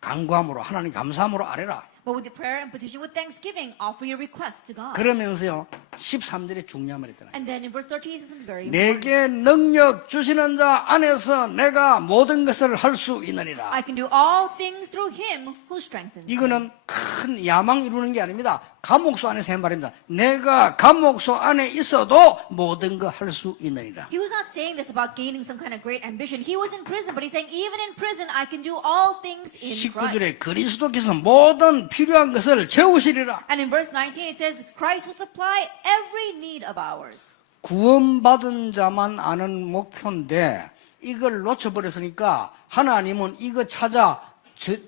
간구함으로 하나님 감사함으로 아뢰라. But with the prayer and petition with thanksgiving, offer your requests to God. 그러면서요 13절에 중요한 말이 있잖아요. And then in verse 13, he says something very important. 내게 능력 주시는 자 안에서 내가 모든 것을 할 수 있느니라. I can do all things through him who strengthens me. 이거는 큰 야망 이루는 게 아닙니다. 감옥소 안에서 한 말입니다. 내가 감옥소 안에 있어도 모든 거 할 수 있느니라. He was not saying this about gaining some kind of great ambition. He was in prison, but he's saying even in prison I can do all things in Christ. 19절에 그리스도께서 모든 필요한 것을 채우시리라. And in verse 19 it says, Christ will supply every need of ours. 구원받은 자만 아는 목표인데 이걸 놓쳐버렸으니까 하나님은 이거 찾아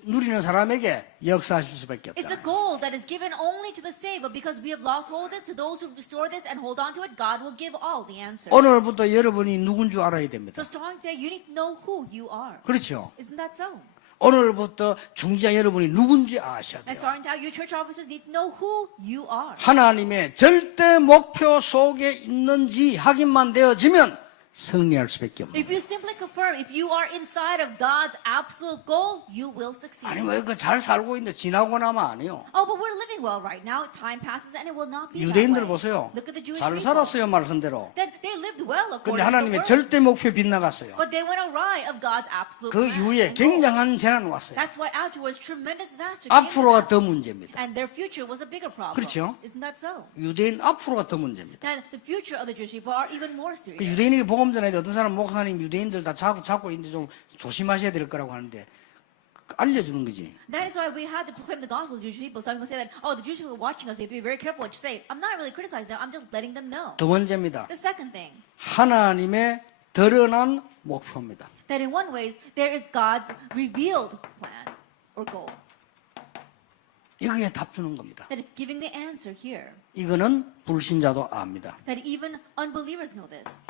누리는 사람에게 역사하실 수밖에 It's a 없다. goal that is given only to the saved, but because we have lost hold of this, to those who restore this and hold on to it, God will give all the answers. 오늘부터 여러분이 누군 줄 알아야 됩니다. So starting today, you need to know who you are. 그렇죠. Isn't that so? 오늘부터 중지자 여러분이 누군지 아셔야 And 돼요. starting today, your church officers need to know who you are. 하나님의 절대 목표 속에 있는지 확인만 되어지면 승리할 수밖에 없는 If you simply confirm, if you are inside of God's absolute goal, you will succeed. 아니 왜 그 잘 살고 있는데 지나고 나면 아니요. Oh, but we're living well right now. Time passes and it will not be that 유대인들 way. 보세요. Look at the Jewish 잘 people. 살았어요 말씀대로. Then they lived well 근데 according to the 하나님의 word. 절대 목표 빗나갔어요. But they went awry of God's absolute 그 plan 이후에 and goal. 굉장한 재난 왔어요. That's why afterwards tremendous disaster came to 앞으로가 them. 더 문제입니다. And their future was a bigger problem. 그렇죠? Isn't that so? 유대인 앞으로가 더 문제입니다. That the future of the Jewish people are even more 그 serious. 유대인에게 복음 전하는데 어떤 사람 목사님 유대인들 다 잡고 있는데 좀 조심하셔야 될 거라고 하는데 알려주는 거지. That is why we had to proclaim the gospel to Jewish people. Some people say that, oh, the Jewish people watching us, they have to be very careful what you say. I'm not really criticizing them. I'm just letting them know. 두 번째입니다. The second thing, 하나님의 드러난 목표입니다. that in one ways, there is God's revealed plan or goal. 이거에 답 주는 겁니다. That giving the answer here, 이거는 불신자도 압니다. that even unbelievers know this.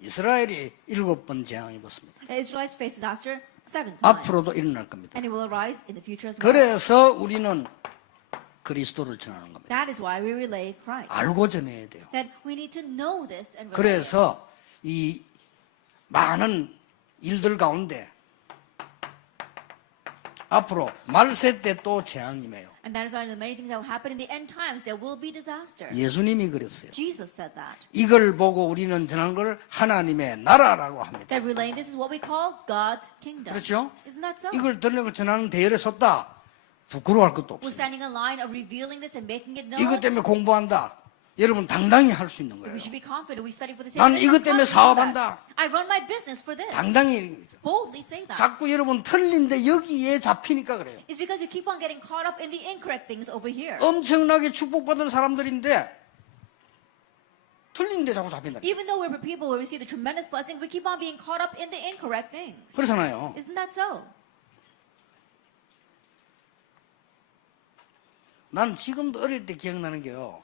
이스라엘이 7번 재앙을 입었습니다. The Israelites face disaster 7 times. 앞으로도 일어날 겁니다. And it will arise in the future as well. 그래서 우리는 그리스도를 전하는 겁니다. That is why we relay Christ. 알고 전해야 돼요. That we need to know this and relay it. 그래서 이 많은 일들 가운데 앞으로 말세 때 또 재앙이에요. And that is why the many things that will happen in the end times, there will be disaster. 예수님이 그랬어요. Jesus said that. 이걸 보고 우리는 전하는 걸 하나님의 나라라고 합니다. That relaying this is what we call God's kingdom. 그렇죠? Isn't that so? 이걸 들려고 전하는 대열에 섰다. 부끄러워할 것도 We're 없어요. standing in line of revealing this and making it known. 이것 때문에 공부한다. 여러분 당당히 할 수 있는 거예요. We should be confident. We study for the sake 나는 of this. 이것 I'm 때문에 confident 사업한다. that. I run my business for this. 당당히 Boldly say that. 자꾸 여러분 틀린데 여기에 잡히니까 그래요. It's because you keep on getting caught up in the incorrect things over here. 엄청나게 축복받은 사람들인데 틀린데 자꾸 잡힌다. Even though we're people who receive the tremendous blessing, we keep on being caught up in the incorrect things. 그렇잖아요. Isn't that so? 난 지금도 어릴 때 기억나는 게요.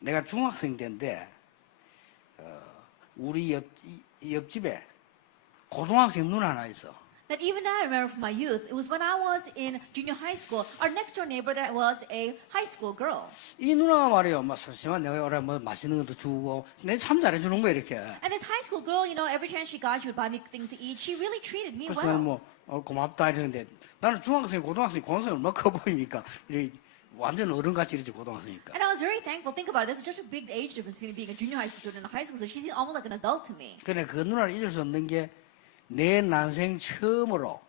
내가 중학생 때인데 우리 옆집에 고등학생 누나 하나 있어. That even now I remember from my youth, it was when I was in junior high school, our next door neighbor that was a high school girl. 이 누나가 말이에요. 막 잠시만 내가 오래 뭐 맛있는 것도 주고 내 참 잘해주는 거야 이렇게. And this high school girl, you know, every chance she got, she would buy me things to eat. She really treated me 그래서 well. 뭐 고맙다 이러는데 나는 중학생, 고등학생, 고등학생 얼마나 커 보입니까? 이렇게 완전 어른같이 이러지 고등학생이니까. And I was very thankful. Think about it. There's such a big age difference between being a junior high school student and a high school student. She's almost like an adult to me. 근데 그 누나를 잊을 수 없는 게 내 난생 처음으로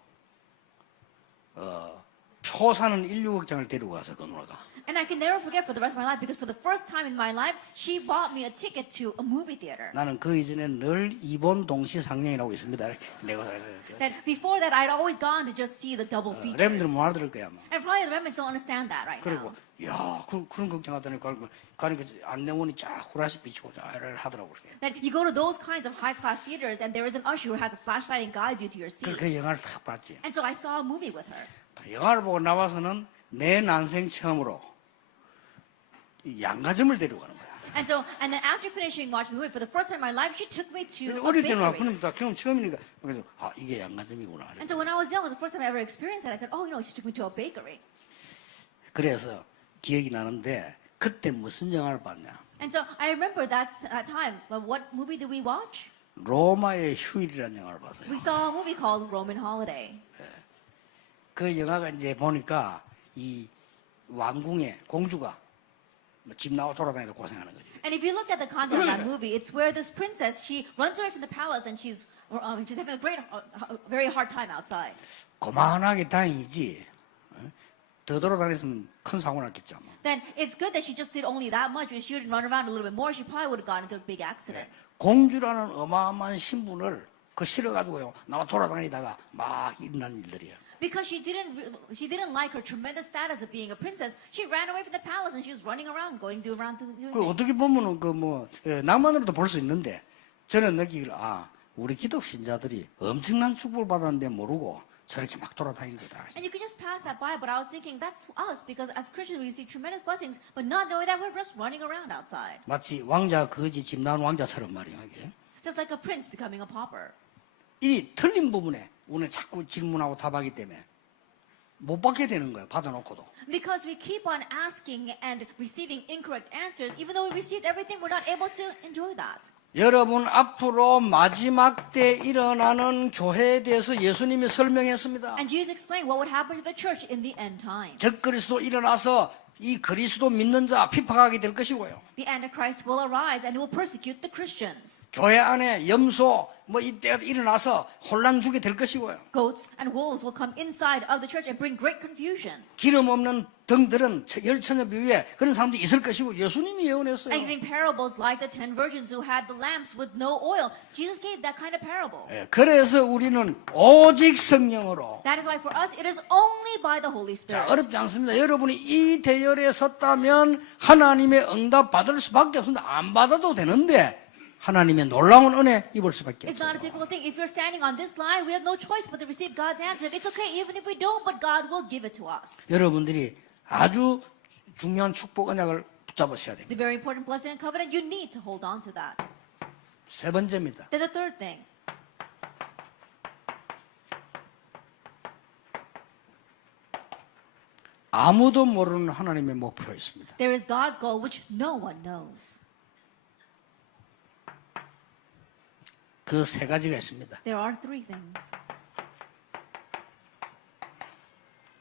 표 사는 16극장을 데리고 가서 그 누나가. And I can never forget for the rest of my life because for the first time in my life, she bought me a ticket to a movie theater. 나는 그 이전에 늘 이본 동시 상영이라고 있습니다. 내가 That before that, I'd always gone to just see the double features. 렘들은 못 알아들을 거야 아마. And probably the members don't understand that right 그리고 now. 야 그런 걱정 하더니 가니까 안내원이 쫙 후라시 비치고 쫙 하더라고. That you go to those kinds of high-class theaters and there is an usher who has a flashlight and guides you to your seat. 그 영화를 탁 봤지. And so I saw a movie with her. 영화를 보고 나와서는 내 난생 처음으로 이 양가점을 데려가는 거야. And then after finishing watching the movie, for the first time in my life, she took me to 그래서 a 어릴 때는 bakery. 그놈 다 경험 처음이니까 그래서 이게 양가점이구나. And so when I was young, it was the first time I ever experienced that. I said, oh, she took me to a bakery. 그래서 기억이 나는데 그때 무슨 영화를 봤냐? And so I remember that time. But what movie did we watch? 로마의 휴일이라는 영화를 봤어요. We saw a movie called Roman Holiday. 그 영화가 이제 보니까 이 왕궁의 공주가 집 나와 돌아다니다 고생하는 거지. And if you look at the content of that movie, it's where this princess, she runs away from the palace and she's having a very hard time outside. 고만하게 다행이지. 더 돌아다녔으면 큰 사고 났겠죠. 아마. Then it's good that she just did only that much. If she would run around a little bit more, she probably would have gotten into a big accident. 공주라는 어마어마한 신분을 그 실어가지고요 나와 돌아다니다가 막 일어난 일들이야. Because she didn't like her tremendous status of being a princess, she ran away from the palace and she was running around, going around doing 그 things. 어떻게 보면은 낭만으로도 볼 수 있는데 저는 느끼기를 우리 기독 신자들이 엄청난 축복을 받았는데 모르고 저렇게 막 돌아다니는 거다. And you can just pass that by, but I was thinking that's us because as Christians we receive tremendous blessings, but not knowing that we're just running around outside. 마치 왕자 거지 집 나온 왕자처럼 말이야. 이게. Just like a prince becoming a pauper. 이 틀린 부분에 우리는 자꾸 질문하고 답하기 때문에 못 받게 되는 거예요. 받아놓고도. Because we keep on asking and receiving incorrect answers, even though we received everything, we're not able to enjoy that. 여러분 앞으로 마지막 때 일어나는 교회에 대해서 예수님이 설명했습니다. And Jesus explained what would happen to the church in the end times. 적그리스도 일어나서 이 그리스도 믿는 자 핍박하게 될 것이고요. The Antichrist will arise and will persecute the Christians. 교회 안에 염소 이때가 일어나서 혼란 주게 될 것이고요. Goats and wolves will come inside of the church and bring great confusion. 기름 없는 등들은 열처녀 비유에 그런 사람들이 있을 것이고 예수님이 예언했어요. And giving parables like the 10 virgins who had the lamps with no oil. Jesus gave that kind of parable. 그래서 우리는 오직 성령으로. That is why for us it is only by the Holy 자, Spirit. 어렵지 않습니다. 여러분이 이 대열에 섰다면 하나님의 응답 받을 수밖에 없습니다. 안 받아도 되는데 하나님의 놀라운 은혜 입을 수밖에 It's not a 없어요. difficult thing. If you're standing on this line, we have no choice but to receive God's answer. It's okay even if we don't, but God will give it to us. 여러분들이 아주 중요한 축복 언약을 붙잡으셔야 됩니다. The very important blessing and covenant, you need to hold on to that. 세 번째입니다. Then the third thing, 아무도 모르는 하나님의 목표가 있습니다. there is God's goal which no one knows. 그 세 가지가 있습니다. There are three things.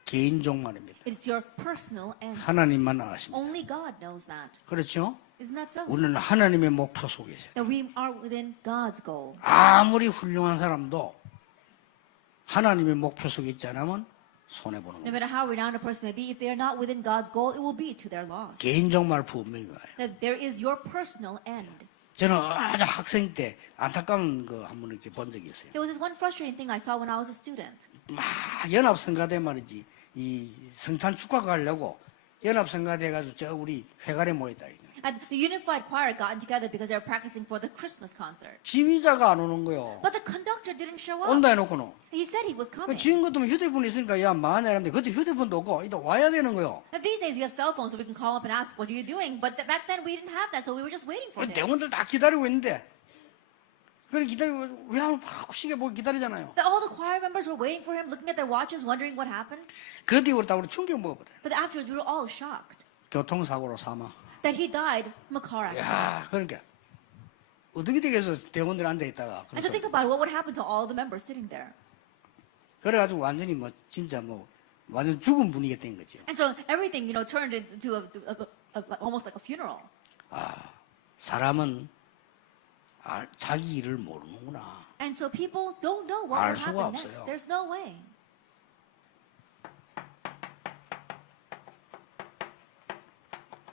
개인 종말입니다. It's your personal end. 하나님만 아십니다. Only God knows that. 그렇죠? Isn't that so? 우리는 하나님의 목표 속에 있어요. That we are within God's goal. 아무리 훌륭한 사람도 하나님의 목표 속에 있지 않으면 손해보는 No 거예요. matter how renowned a person may be, if they are not within God's goal, it will be to their loss. 개인 종말 분명히 와요. That there is your personal end. 저는 아주 학생 때 안타까운 거 한 번 이렇게 본 적이 있어요. There was this one frustrating thing I saw when I was a student. 막 연합성가대 말이지 이 성탄 축가 가려고 연합성가대 가지고 저 우리 회관에 모였다. And the unified choir gotten together because they were practicing for the Christmas concert. 지휘자가 안 오는 거요. But the conductor didn't show up. 온다 해놓고는. He said he was coming. 지인 것도면 휴대폰이 있으니까 야 마하냐 하는데 그때 휴대폰도 없고 이따 와야 되는 거요. Now, these days we have cell phones so we can call up and ask, what are you doing? But back then we didn't have that, so we were just waiting for him. 대원들 다 기다리고 있는데 그래 기다리고 왜 막 시계 보고 기다리잖아요. All the choir members were waiting for him, looking at their watches, wondering what happened. 그 뒤로 다 우리 충격 먹어버려. But afterwards we were all shocked 교통사고로 사망. that he died from a car accident. 야 그러니까 어떻게 되겠어 대원들 앉아 있다가. And so think about what would happen to all the members sitting there. 그래가지고 완전히 뭐 진짜 뭐 완전 죽은 분위기가 된 거죠. And so everything, turned into almost like a funeral. 사람은 자기 일을 모르는구나. And so people don't know what 알 will 수가 happen next. 없어요. There's no way.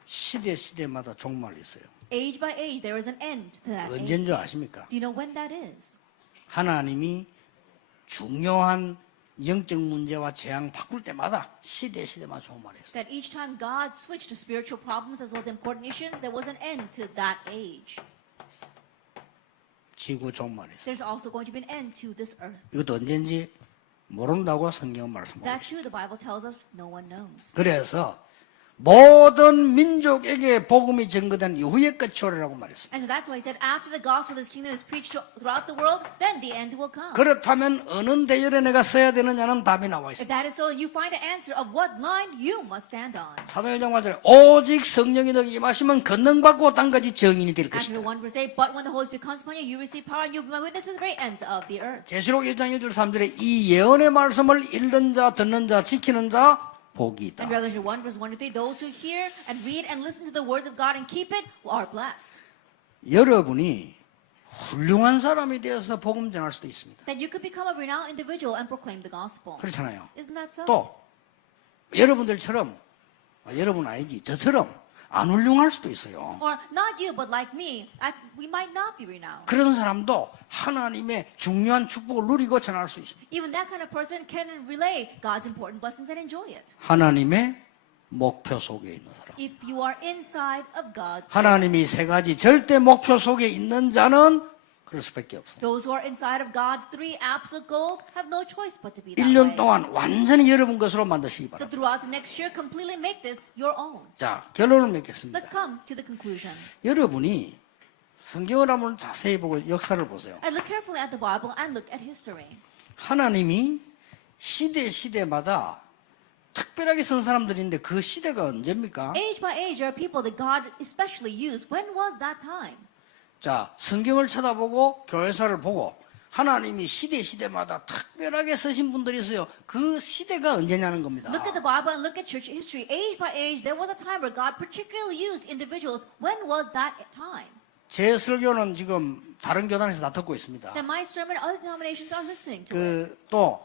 시대마다 종말이 있어요. Age by age, there is an end to that 언제인 age. 줄 아십니까? Do you know when that is? 하나님이 중요한 영적 문제와 재앙 바꿀 때마다 시대마다 종말이 있어요. That each time God switched to spiritual problems as well as important issues, there was an end to that age. 지구 종말이 있어요. There's also going to be an end to this earth. 이것도 언제인지 모른다고 성경은 말씀하고 That 있어요. too, the Bible tells us no one knows. 그래서 모든 민족에게 복음이 전거된 이후의 끝이 오리라고 말했습니다. And so that's why he said, after the gospel of this kingdom is preached throughout the world, then the end will come. 그렇다면 어느 대열에 내가 서야 되느냐는 답이 나와 If 있습니다. that is so, you find an answer of what line you must stand on. 사도행전 말씀에 오직 성령이 너에게 임하시면 권능받고 땅까지 증인이 될 As 것이다. for 1 verse 8, but when the Holy Spirit comes upon you, you receive power and you'll be my witnesses to the very ends of the earth. 계시록 1장 1절 3절에 이 예언의 말씀을 읽는 자, 듣는 자, 지키는 자 복이 있다. And Revelation 1 verse 1 to 3, those who hear and read and listen to the words of God and keep it are blessed. 여러분이 훌륭한 사람이 되어서 복음 전할 수도 있습니다. That you could become a renowned individual and proclaim the gospel. 그렇잖아요. Isn't that so? 또 여러분들처럼 여러분 아니지 저처럼 안 훌륭할 수도 있어요. Or not you, but like me, we might not be renowned. 그런 사람도 하나님의 중요한 축복을 누리고 전할 수 있습니다. Even that kind of person can relay God's important blessings and enjoy it. 하나님의 목표 속에 있는 사람. If you are inside of God's 하나님이 세 가지 절대 목표 속에 있는 자는 그럴 수밖에 없어요. Those who are inside of God's three absolute goals have no choice but to be that 1년 way. 동안 완전히 여러분 것으로 만드시기 So 바랍니다. throughout the next year, completely make this your own. 자, 결론을 맺겠습니다. Let's come to the conclusion. 여러분이 성경을 한번 자세히 보고 역사를 보세요. And look carefully at the Bible and look at history. 하나님이 시대마다 특별하게 쓴 사람들인데 그 시대가 언제입니까? Age by age, there are people that God especially used. When was that time? 자, 성경을 쳐다보고 교회사를 보고 하나님이 시대마다 특별하게 쓰신 분들이 있어요. 그 시대가 언제냐는 겁니다. Look at the Bible and look at church history. Age by age, there was a time where God particularly used individuals. When was that time? 제 설교는 지금 다른 교단에서 다 듣고 있습니다. Then my sermon, other denominations are listening to it. 또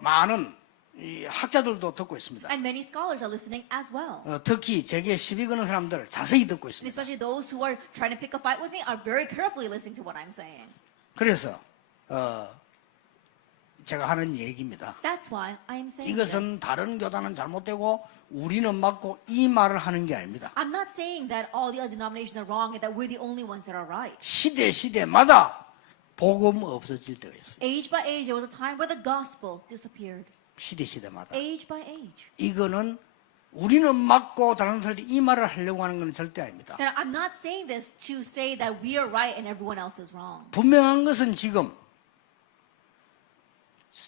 많은 이 학자들도 듣고 있습니다. And many scholars are listening as well. 특히 제게 시비 거는 사람들 자세히 듣고 And 있습니다. especially those who are trying to pick a fight with me are very carefully listening to what I'm saying. 그래서 제가 하는 얘기입니다. That's why I am saying 이것은 this. 다른 교단은 잘못되고 우리는 맞고 이 말을 하는 게 아닙니다. I'm not saying that all the other denominations are wrong and that we're the only ones that are right. 시대마다 복음 없어질 때가 있어요. Age by age, there was a time where the gospel disappeared. 시대마다. Age by age. 이거는 우리는 맞고 다른 사람들이 이 말을 하려고 하는 건 절대 아닙니다. And I'm not saying this to say that we are right and everyone else is wrong. 분명한 것은 지금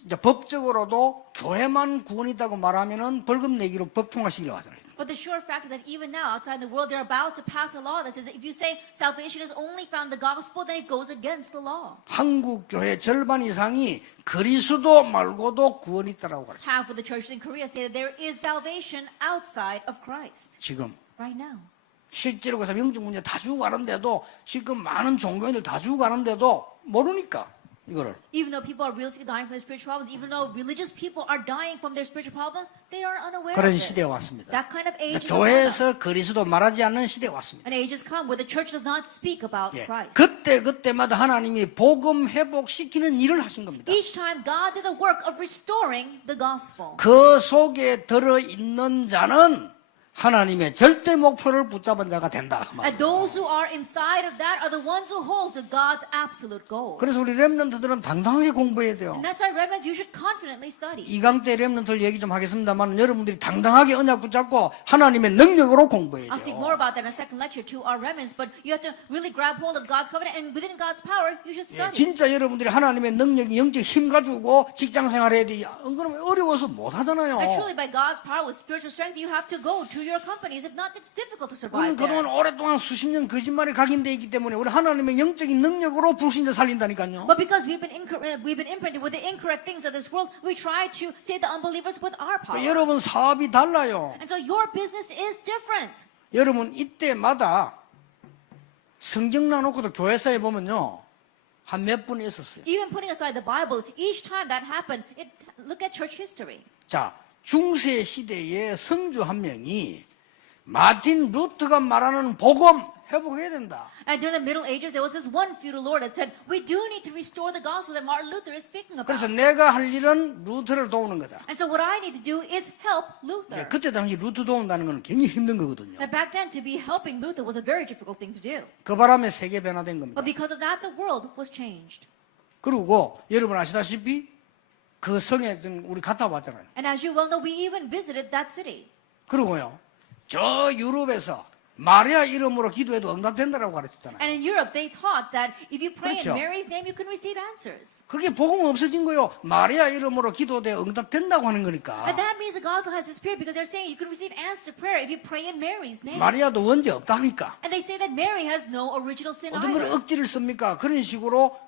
이제 법적으로도 교회만 구원이다고 말하면은 벌금 내기로 법 통과시키려고 하잖아요. But the sure fact is that even now, outside the world, they're about to pass a law that says that if you say salvation is only found in the gospel, then it goes against the law. 한국 교회 절반 이상이 그리스도 말고도 구원이 있다라고 가르쳐요. Half of the churches in Korea say that there is salvation outside of Christ 지금 right now. 실제로 그래서 영적 문제 다 주고 가는데도 지금 많은 종교인들 다 주고 가는데도 모르니까 이거를. Even though people are realistically dying from their spiritual problems, even though religious people are dying from their spiritual problems, they are unaware of 그런 this. 시대가 왔습니다. That kind of age is upon 교회에서 us. 그리스도 말하지 않는 시대가 왔습니다. An age has come where the church does not speak about 예. Christ. 그때마다 하나님이 복음 회복시키는 일을 하신 겁니다. Each time God did the work of restoring the gospel. 그 속에 들어있는 자는 하나님의 절대 목표를 붙잡은 자가 된다. 그 말이에요. And those who are inside of that are the ones who hold to God's absolute goal. 그래서 우리 렘넌트들은 당당하게 공부해야 돼요. And that's why remnants, you should confidently study. 2강 때 렘넌트들 얘기 좀 하겠습니다만 여러분들이 당당하게 언약 붙잡고 하나님의 능력으로 공부해야 I'll speak 돼요. more about that in a second lecture to our remnants, but you have to really grab hold of God's covenant, and within God's power, you should 예, study. 진짜 여러분들이 하나님의 능력이 영적 힘 가지고 직장 생활해야 돼. 그러면 어려워서 못 하잖아요. And truly, by God's power, with spiritual strength, you have to go to your companies. If not, it's difficult to 우리는 survive 그동안 there. 오랫동안 수십 년 거짓말에 각인되어 있기 때문에 우리 하나님의 영적인 능력으로 불신자 살린다니까요. But because we've been imprinted with the incorrect things of this world, we try to save the unbelievers with our power. 여러분 사업이 달라요. And so your business is different. 여러분 이때마다 성경 나놓고도 교회사에 보면요 한 몇 분이 있었어요. Even putting aside the Bible, each time that happened, look at church history. 자, 중세 시대에 성주 한 명이 마틴 루터가 말하는 복음 회복해야 된다. And during the Middle Ages, there was this one feudal lord that said, we do need to restore the gospel that Martin Luther is speaking about. 그래서 내가 할 일은 루터를 도우는 거다. And so what I need to do is help Luther. 예, 그때 당시 루터 도운다는 건 굉장히 힘든 거거든요. And back then, to be helping Luther was a very difficult thing to do. 그 바람에 세계 변화된 겁니다. But because of that, the world was changed. 그리고 여러분 아시다시피 그 성에 우리 갔다 왔잖아요. And as you well know, we even visited that city. 그리고요 저 유럽에서 마리아 이름으로 기도해도 응답된다라고 가르쳤잖아요. And in Europe, they taught that if you pray 그렇죠. in Mary's name, you can receive answers. 그게 복음 없어진 거요. 마리아 이름으로 기도돼 응답된다고 하는 거니까. And that means the gospel has disappeared because they're saying you can receive answers to prayer if you pray in Mary's name. 마리아도 원죄 없다니까. And they say that Mary has no original sin 어떤 걸 either. 억지를 씁니까? 그런 식으로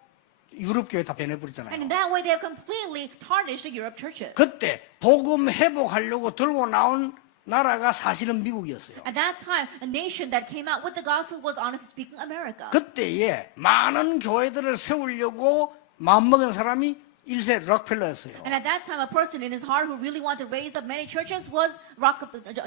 유럽 교회 다 And 변해버렸잖아요. in that way, they have completely tarnished the Europe churches. 그때 복음 회복하려고 들고 나온 나라가 사실은 미국이었어요. At that time, a nation that came out with the gospel was, honestly speaking, America. 그때에 많은 교회들을 세우려고 마음먹은 사람이 1세 록펠러였어요. And at that time, a person in his heart who really wanted to raise up many churches was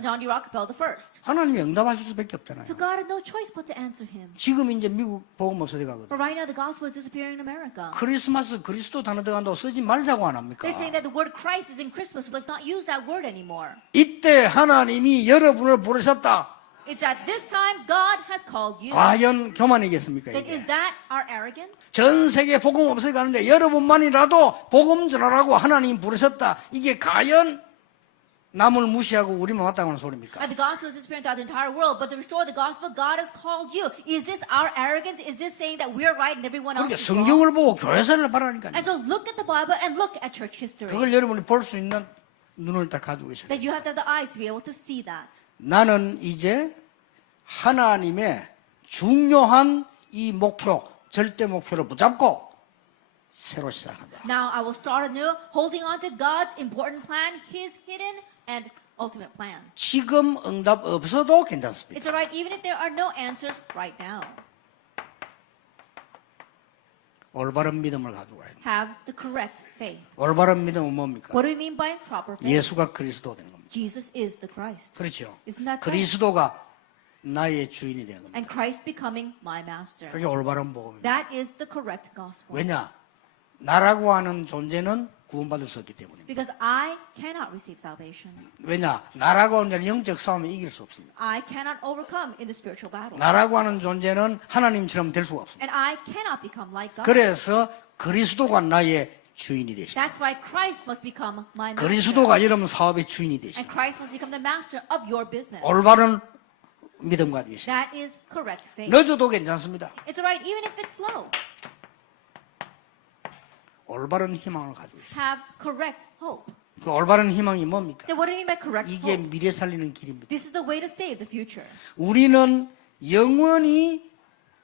John D. Rockefeller I. 하나님이 응답하실 수밖에 없잖아요. So God had no choice but to answer him. 지금 이제 미국 복음 없어져 가거든요. But right now, the gospel is disappearing in America. 크리스마스 그리스도 단어 들어간다고 쓰지 말자고 안 합니까? They're saying that the word Christ is in Christmas, so let's not use that word anymore. 이때 하나님이 여러분을 부르셨다. It's at this time God has called you. 과연 교만이겠습니까? Then 이게? is that our arrogance? 전 세계 복음 없어져 가는데 여러분만이라도 복음 전하라고 하나님 부르셨다. 이게 과연 남을 무시하고 우리만 왔다고 하는 소리입니까? And the gospel is disappearing throughout the entire world, but to restore the gospel, God has called you. Is this our arrogance? Is this saying that we're right and everyone else 그러니까 is wrong? 성경을 보고 교회사를 바라니까요. And so look at the Bible and look at church history. 그걸 여러분이 볼 수 있는 눈을 딱 가지고 계셔야 돼요. That you have to have the eyes to be able to see that. 나는 이제 하나님의 중요한 이 목표, 절대 목표를 붙잡고 새로 시작한다. Now I will start anew, holding on to God's important plan, His hidden and ultimate plan. 지금 응답 없어도 괜찮습니다. It's alright even if there are no answers right now. 올바른 믿음을 가지고 와야 돼요. Have the correct faith. 올바른 믿음은 뭡니까? What do we mean by proper faith? 예수가 그리스도 되는 겁니다. Jesus is the Christ. 그렇죠. Isn't that so? 그리스도가 나의 주인이 되는 겁니다. And Christ becoming my master. 그게 올바른 복음입니다. That is the correct gospel. 왜냐? 나라고 하는 존재는 구원받을 수 없기 때문입니다. Because I cannot receive salvation. 왜냐? 나라고 하는 존재는 영적 싸움에 이길 수 없습니다. I cannot overcome in the spiritual battle. 나라고 하는 존재는 하나님처럼 될 수가 없습니다. And I cannot become like God. 그래서 그리스도가 나의 주인이 되십니다. That's why Christ must become my master. 그리스도가 여러분 사업의 주인이 And 되십니다. Christ must become the master of your business. 올바른 믿음 가지고 계십니다. That is correct faith. 늦어도 괜찮습니다. It's alright even if it's slow. 올바른 희망을 가지고 계십니다. Have correct hope. 그 올바른 희망이 뭡니까? Then what do you mean by correct 이게 hope? 미래 살리는 길입니다. This is the way to save the future. 우리는 영원히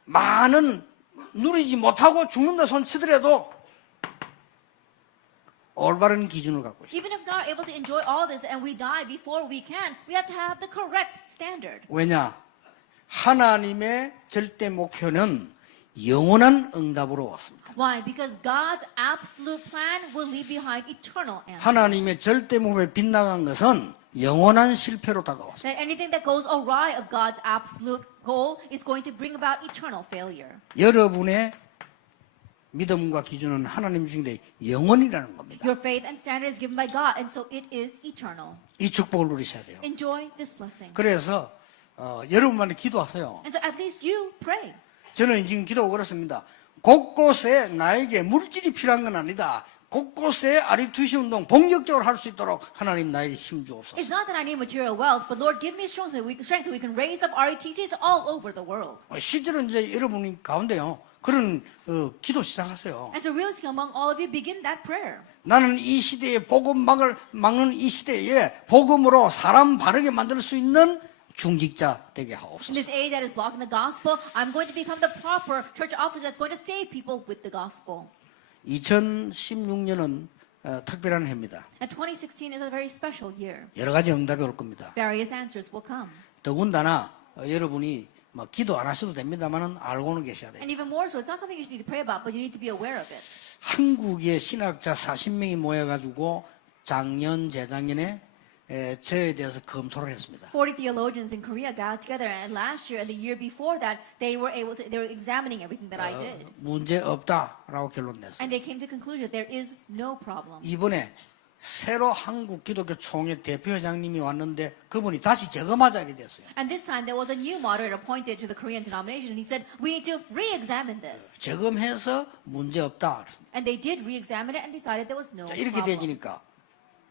많은 누리지 못하고 죽는다 손치더라도 올바른 기준을 갖고 있습니다. Even if not able to enjoy all this and we die before we can, we have to have the correct standard. 왜냐? 하나님의 절대 목표는 영원한 응답으로 왔습니다. Why? Because God's absolute plan will leave behind eternal answers. 하나님의 절대 목표에 빗나간 것은 영원한 실패로 다가왔습니다. That anything that goes awry of God's absolute goal is going to bring about eternal failure. 여러분의 믿음과 기준은 하나님 주신데 영원이라는 겁니다. Your faith and standard is given by God, and so it is eternal. 이 축복을 누리셔야 돼요. Enjoy this blessing. 그래서 여러분만이 기도하세요. And so at least you pray. 저는 지금 기도가 그렇습니다. 곳곳에 나에게 물질이 필요한 건 아니다. 곳곳에 RUTC 운동 본격적으로 할 수 있도록 하나님 나에게 힘 주옵소서. It's not that I need material wealth, but Lord, give me strength so we can raise up RUTCs all over the world. 실제로 이제 여러분 가운데요. 그런 기도 시작하세요. And so really speaking, among all of you, begin that prayer. 나는 이 시대에 복음 막는 이 시대에 복음으로 사람 바르게 만들 수 있는 중직자 되게 In 하옵소서. this age that is blocking the gospel, I'm going to become the proper church officer that's going to save people with the gospel. 2016년은 특별한 해입니다. And 2016 is a very special year. 여러 가지 응답이 올 겁니다. Various answers will come. 더군다나 여러분이 막 기도 안 하셔도 됩니다만은 알고는 계셔야 돼요. And even more so, it's not something you need to pray about, but you need to be aware of it. 한국의 신학자 40명이 모여가지고 작년, 재작년에 저에 대해서 검토를 했습니다. 40 theologians in Korea got together, and last year and the year before that, they were examining everything that I did. 문제 없다라고 결론 냈어요. And they came to the conclusion that there is no problem. 이번에 새로 한국 기독교 총회 대표회장님이 왔는데 그분이 다시 점검하자 이렇게 됐어요. And this time there was a new moderator appointed to the Korean denomination, and he said, we need to re-examine this. 점검해서 문제 없다. And they did re-examine it and decided there was no 자, 이렇게 problem. 되지니까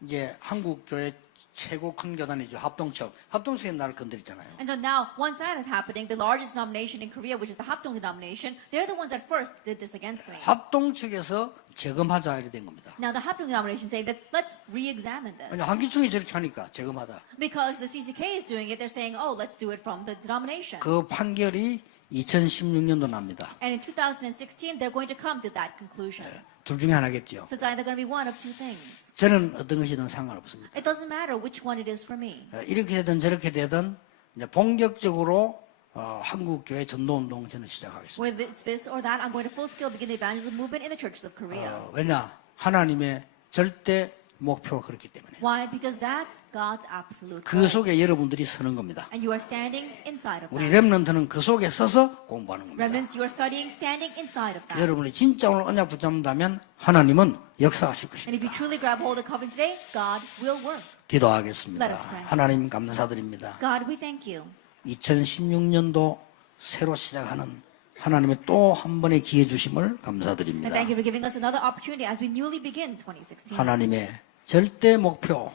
이제 한국 교회 최고 큰 교단이죠. 합동측. 합동측이 나를 건드렸잖아요. And so now, once that is happening, the largest denomination in Korea, which is the Hapdong denomination, they're the ones that first did this against me. 합동측에서 재검하자 이렇게 된 겁니다. Now the Hapdong denomination say that let's re-examine this. 한기총이 저렇게 하니까 재검하자. Because the CCK is doing it, they're saying, oh, let's do it from the denomination. 그 판결이 2016년도 납니다. And in 2016, they're going to come to that conclusion. 둘 중에 하나겠죠. So it's either going to be one of two things. 저는 어떤 것이든 상관없습니다. It doesn't matter which one it is for me. 이렇게 되든 저렇게 되든 이제 본격적으로 한국 교회 전도운동 저는 시작하겠습니다. Whether it's this or that, I'm going to full scale begin the evangelism movement in the churches of Korea. 왜냐? 하나님의 절대 목표가 그렇기 때문에. Why? Because that's God's absolute 그 goal. 속에 여러분들이 서는 겁니다. And you are standing inside of 우리 that. 렘넌트는 그 속에 서서 공부하는 겁니다. Remnants, you are studying, standing inside of that. 여러분이 진짜 오늘 언약 붙잡는다면 하나님은 역사하실 And if 것입니다. you truly grab hold of the covenant today, God will work. 기도하겠습니다. Let us pray. 하나님 감사드립니다. God, we thank you. 2016년도 새로 시작하는 하나님의 또 한 번의 기회 주심을 And 감사드립니다. thank you for giving us another opportunity as we newly begin 2016. 하나님의 절대 목표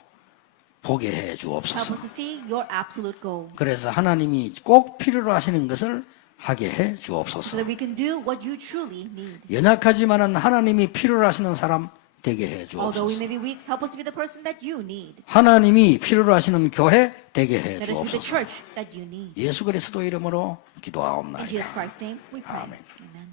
보게 해 Help 주옵소서. us to see your absolute goal 그래서 하나님이 꼭 필요로 하시는 것을 하게 해 so 주옵소서. that we can do what you truly need. 연약하지만은 하나님이 필요로 하시는 사람 되게 해 Although we 주옵소서. may be weak, help us to be the person that you need. 하나님이 필요로 하시는 교회 되게 해 Let us be the 주옵소서. church that you need. 예수 그리스도 이름으로 In 기도하옵나이다. Jesus Christ's name, we pray. Amen. Amen.